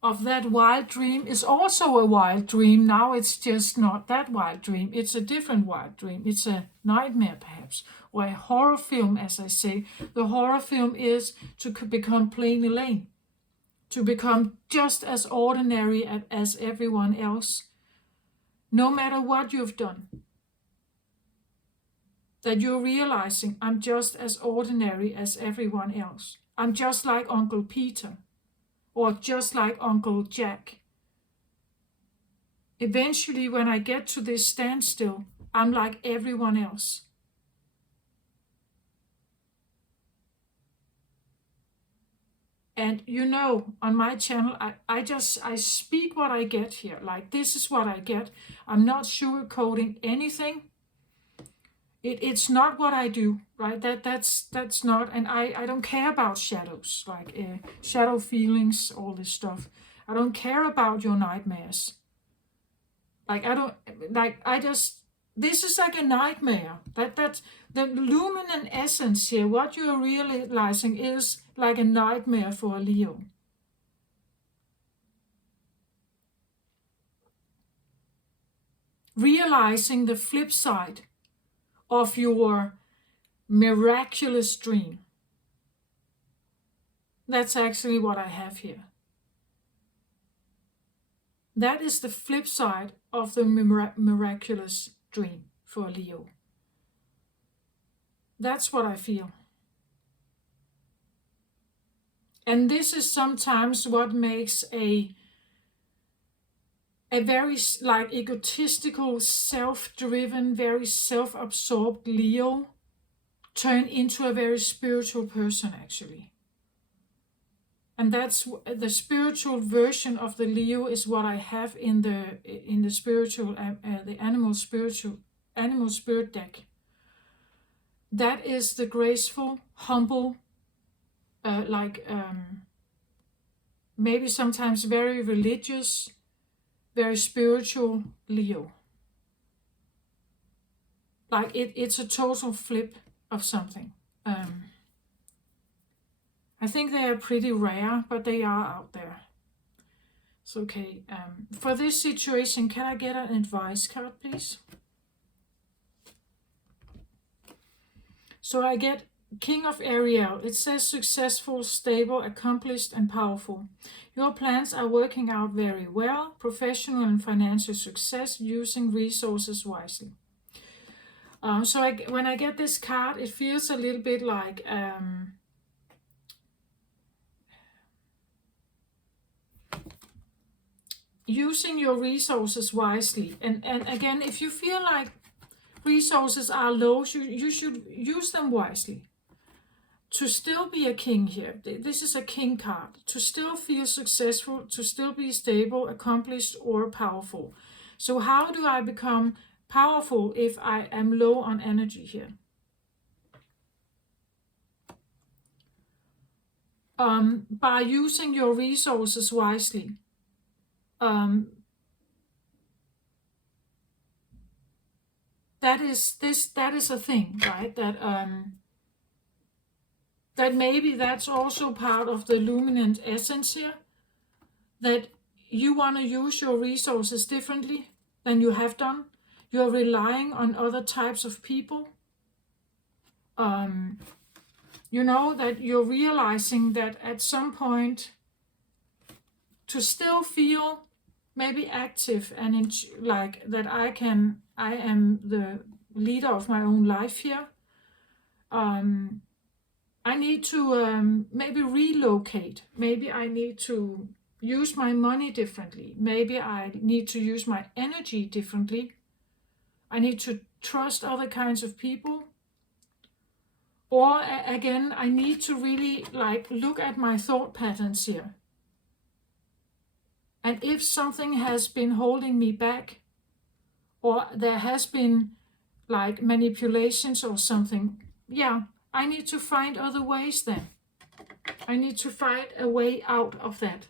of that wild dream is also a wild dream. Now it's just not that wild dream. It's a different wild dream. It's a nightmare, perhaps, or a horror film, as I say. The horror film is to become plain lame, to become just as ordinary as everyone else, no matter what you've done. That you're realizing, I'm just as ordinary as everyone else. I'm just like Uncle Peter, or just like Uncle Jack. Eventually, when I get to this standstill, I'm like everyone else. And you know, on my channel, I speak what I get here. Like, this is what I get. I'm not sugarcoating anything. It's not what I do, right? That's not, and I don't care about shadows, like shadow feelings, all this stuff. I don't care about your nightmares. This is like a nightmare. That's the luminant essence here. What you're realizing is like a nightmare for a Leo. Realizing the flip side of your miraculous dream. That's actually what I have here. That is the flip side of the miraculous dream for Leo. That's what I feel. And this is sometimes what makes a very like egotistical, self-driven, very self-absorbed Leo turn into a very spiritual person, actually. And that's the spiritual version of the Leo is what I have in the spiritual, the animal spirit deck. That is the graceful, humble, maybe sometimes very religious, very spiritual Leo. Like it's a total flip of something. I think they are pretty rare, but they are out there. So, okay, for this situation, can I get an advice card, please? So I get King of Ariel. It says successful, stable, accomplished, and powerful. Your plans are working out very well. Professional and financial success, using resources wisely. So when I get this card, it feels a little bit like using your resources wisely. And again, if you feel like resources are low, you should use them wisely. To still be a king here, this is a king card, to still feel successful, to still be stable, accomplished, or powerful. So how do I become powerful if I am low on energy here? By using your resources wisely. That is a thing, right? That maybe that's also part of the luminant essence here, that you want to use your resources differently than you have done. You're relying on other types of people. You know, that you're realizing that at some point, to still feel maybe active and like that I am the leader of my own life here. I need to maybe relocate. Maybe I need to use my money differently. Maybe I need to use my energy differently. I need to trust other kinds of people. Or again, I need to really like look at my thought patterns here. And if something has been holding me back, or there has been like manipulations or something, yeah, I need to find other ways then. I need to find a way out of that.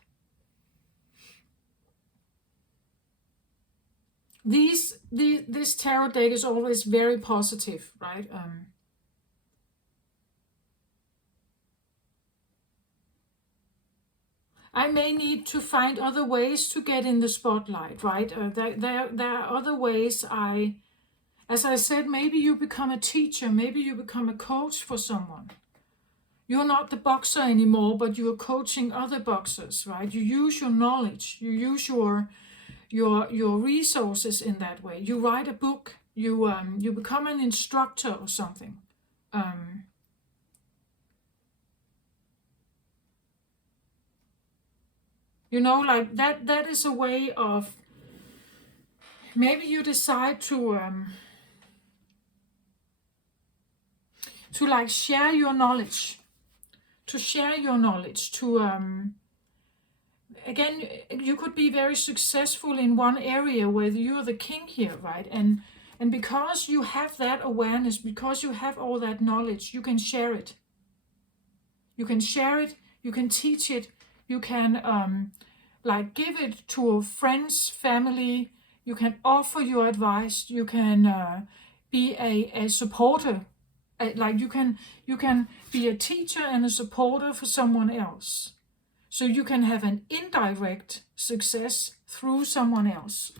This tarot deck is always very positive, right? I may need to find other ways to get in the spotlight, right? There are other ways. As I said, maybe you become a teacher, maybe you become a coach for someone. You're not the boxer anymore, but you're coaching other boxers, right? You use your knowledge, you use your resources in that way. You write a book, you become an instructor or something. You know, like that is a way of, maybe you decide to like share your knowledge, to again, you could be very successful in one area where you're the king here, right? And because you have that awareness, because you have all that knowledge, you can share it. You can share it, you can teach it, you can like give it to friends, family, you can offer your advice, you can be a supporter. Like you can be a teacher and a supporter for someone else. So you can have an indirect success through someone else,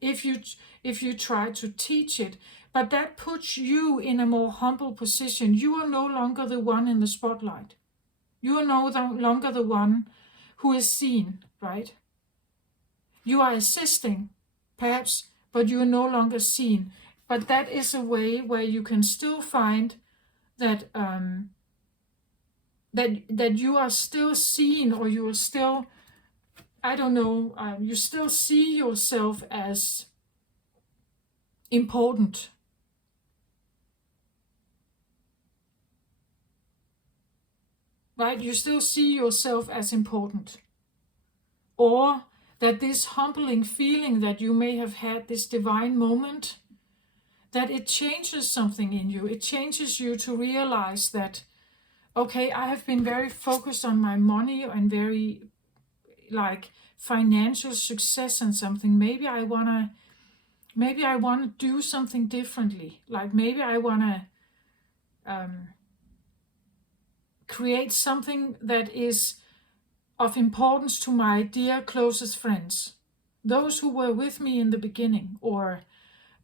if you try to teach it. But that puts you in a more humble position. You are no longer the one in the spotlight. You are no longer the one who is seen, right? You are assisting, perhaps, but you are no longer seen. But that is a way where you can still find that that you are still seen, or you are still, I don't know, you still see yourself as important. Right? You still see yourself as important. Or that this humbling feeling that you may have had, this divine moment, that it changes something in you. It changes you to realize that, okay, I have been very focused on my money and very like financial success and something. Maybe I wanna do something differently. Like maybe I wanna create something that is of importance to my dear closest friends, those who were with me in the beginning, or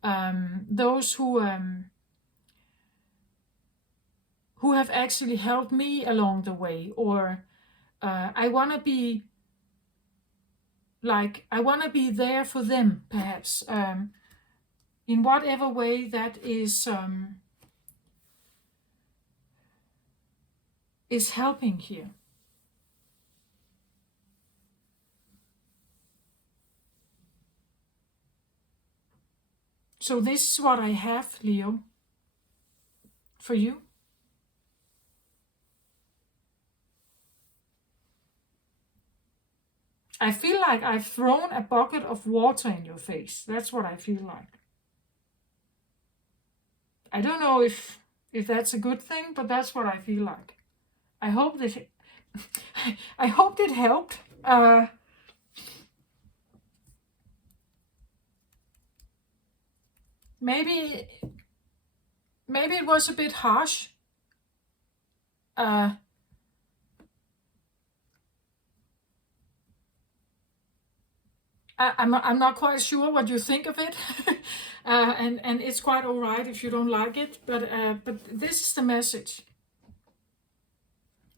those who have actually helped me along the way, or I want to be there for them, perhaps, in whatever way that is helping here. So this is what I have, Leo, for you. I feel like I've thrown a bucket of water in your face. That's what I feel like. I don't know if that's a good thing, but that's what I feel like. I hope that I hope it helped. Maybe it was a bit harsh. I'm not quite sure what you think of it, and it's quite all right if you don't like it. But this is the message,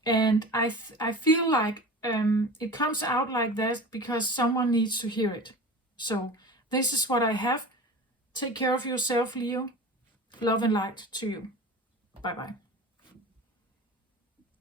and I feel like it comes out like that because someone needs to hear it. So this is what I have. Take care of yourself, Leo. Love and light to you. Bye bye.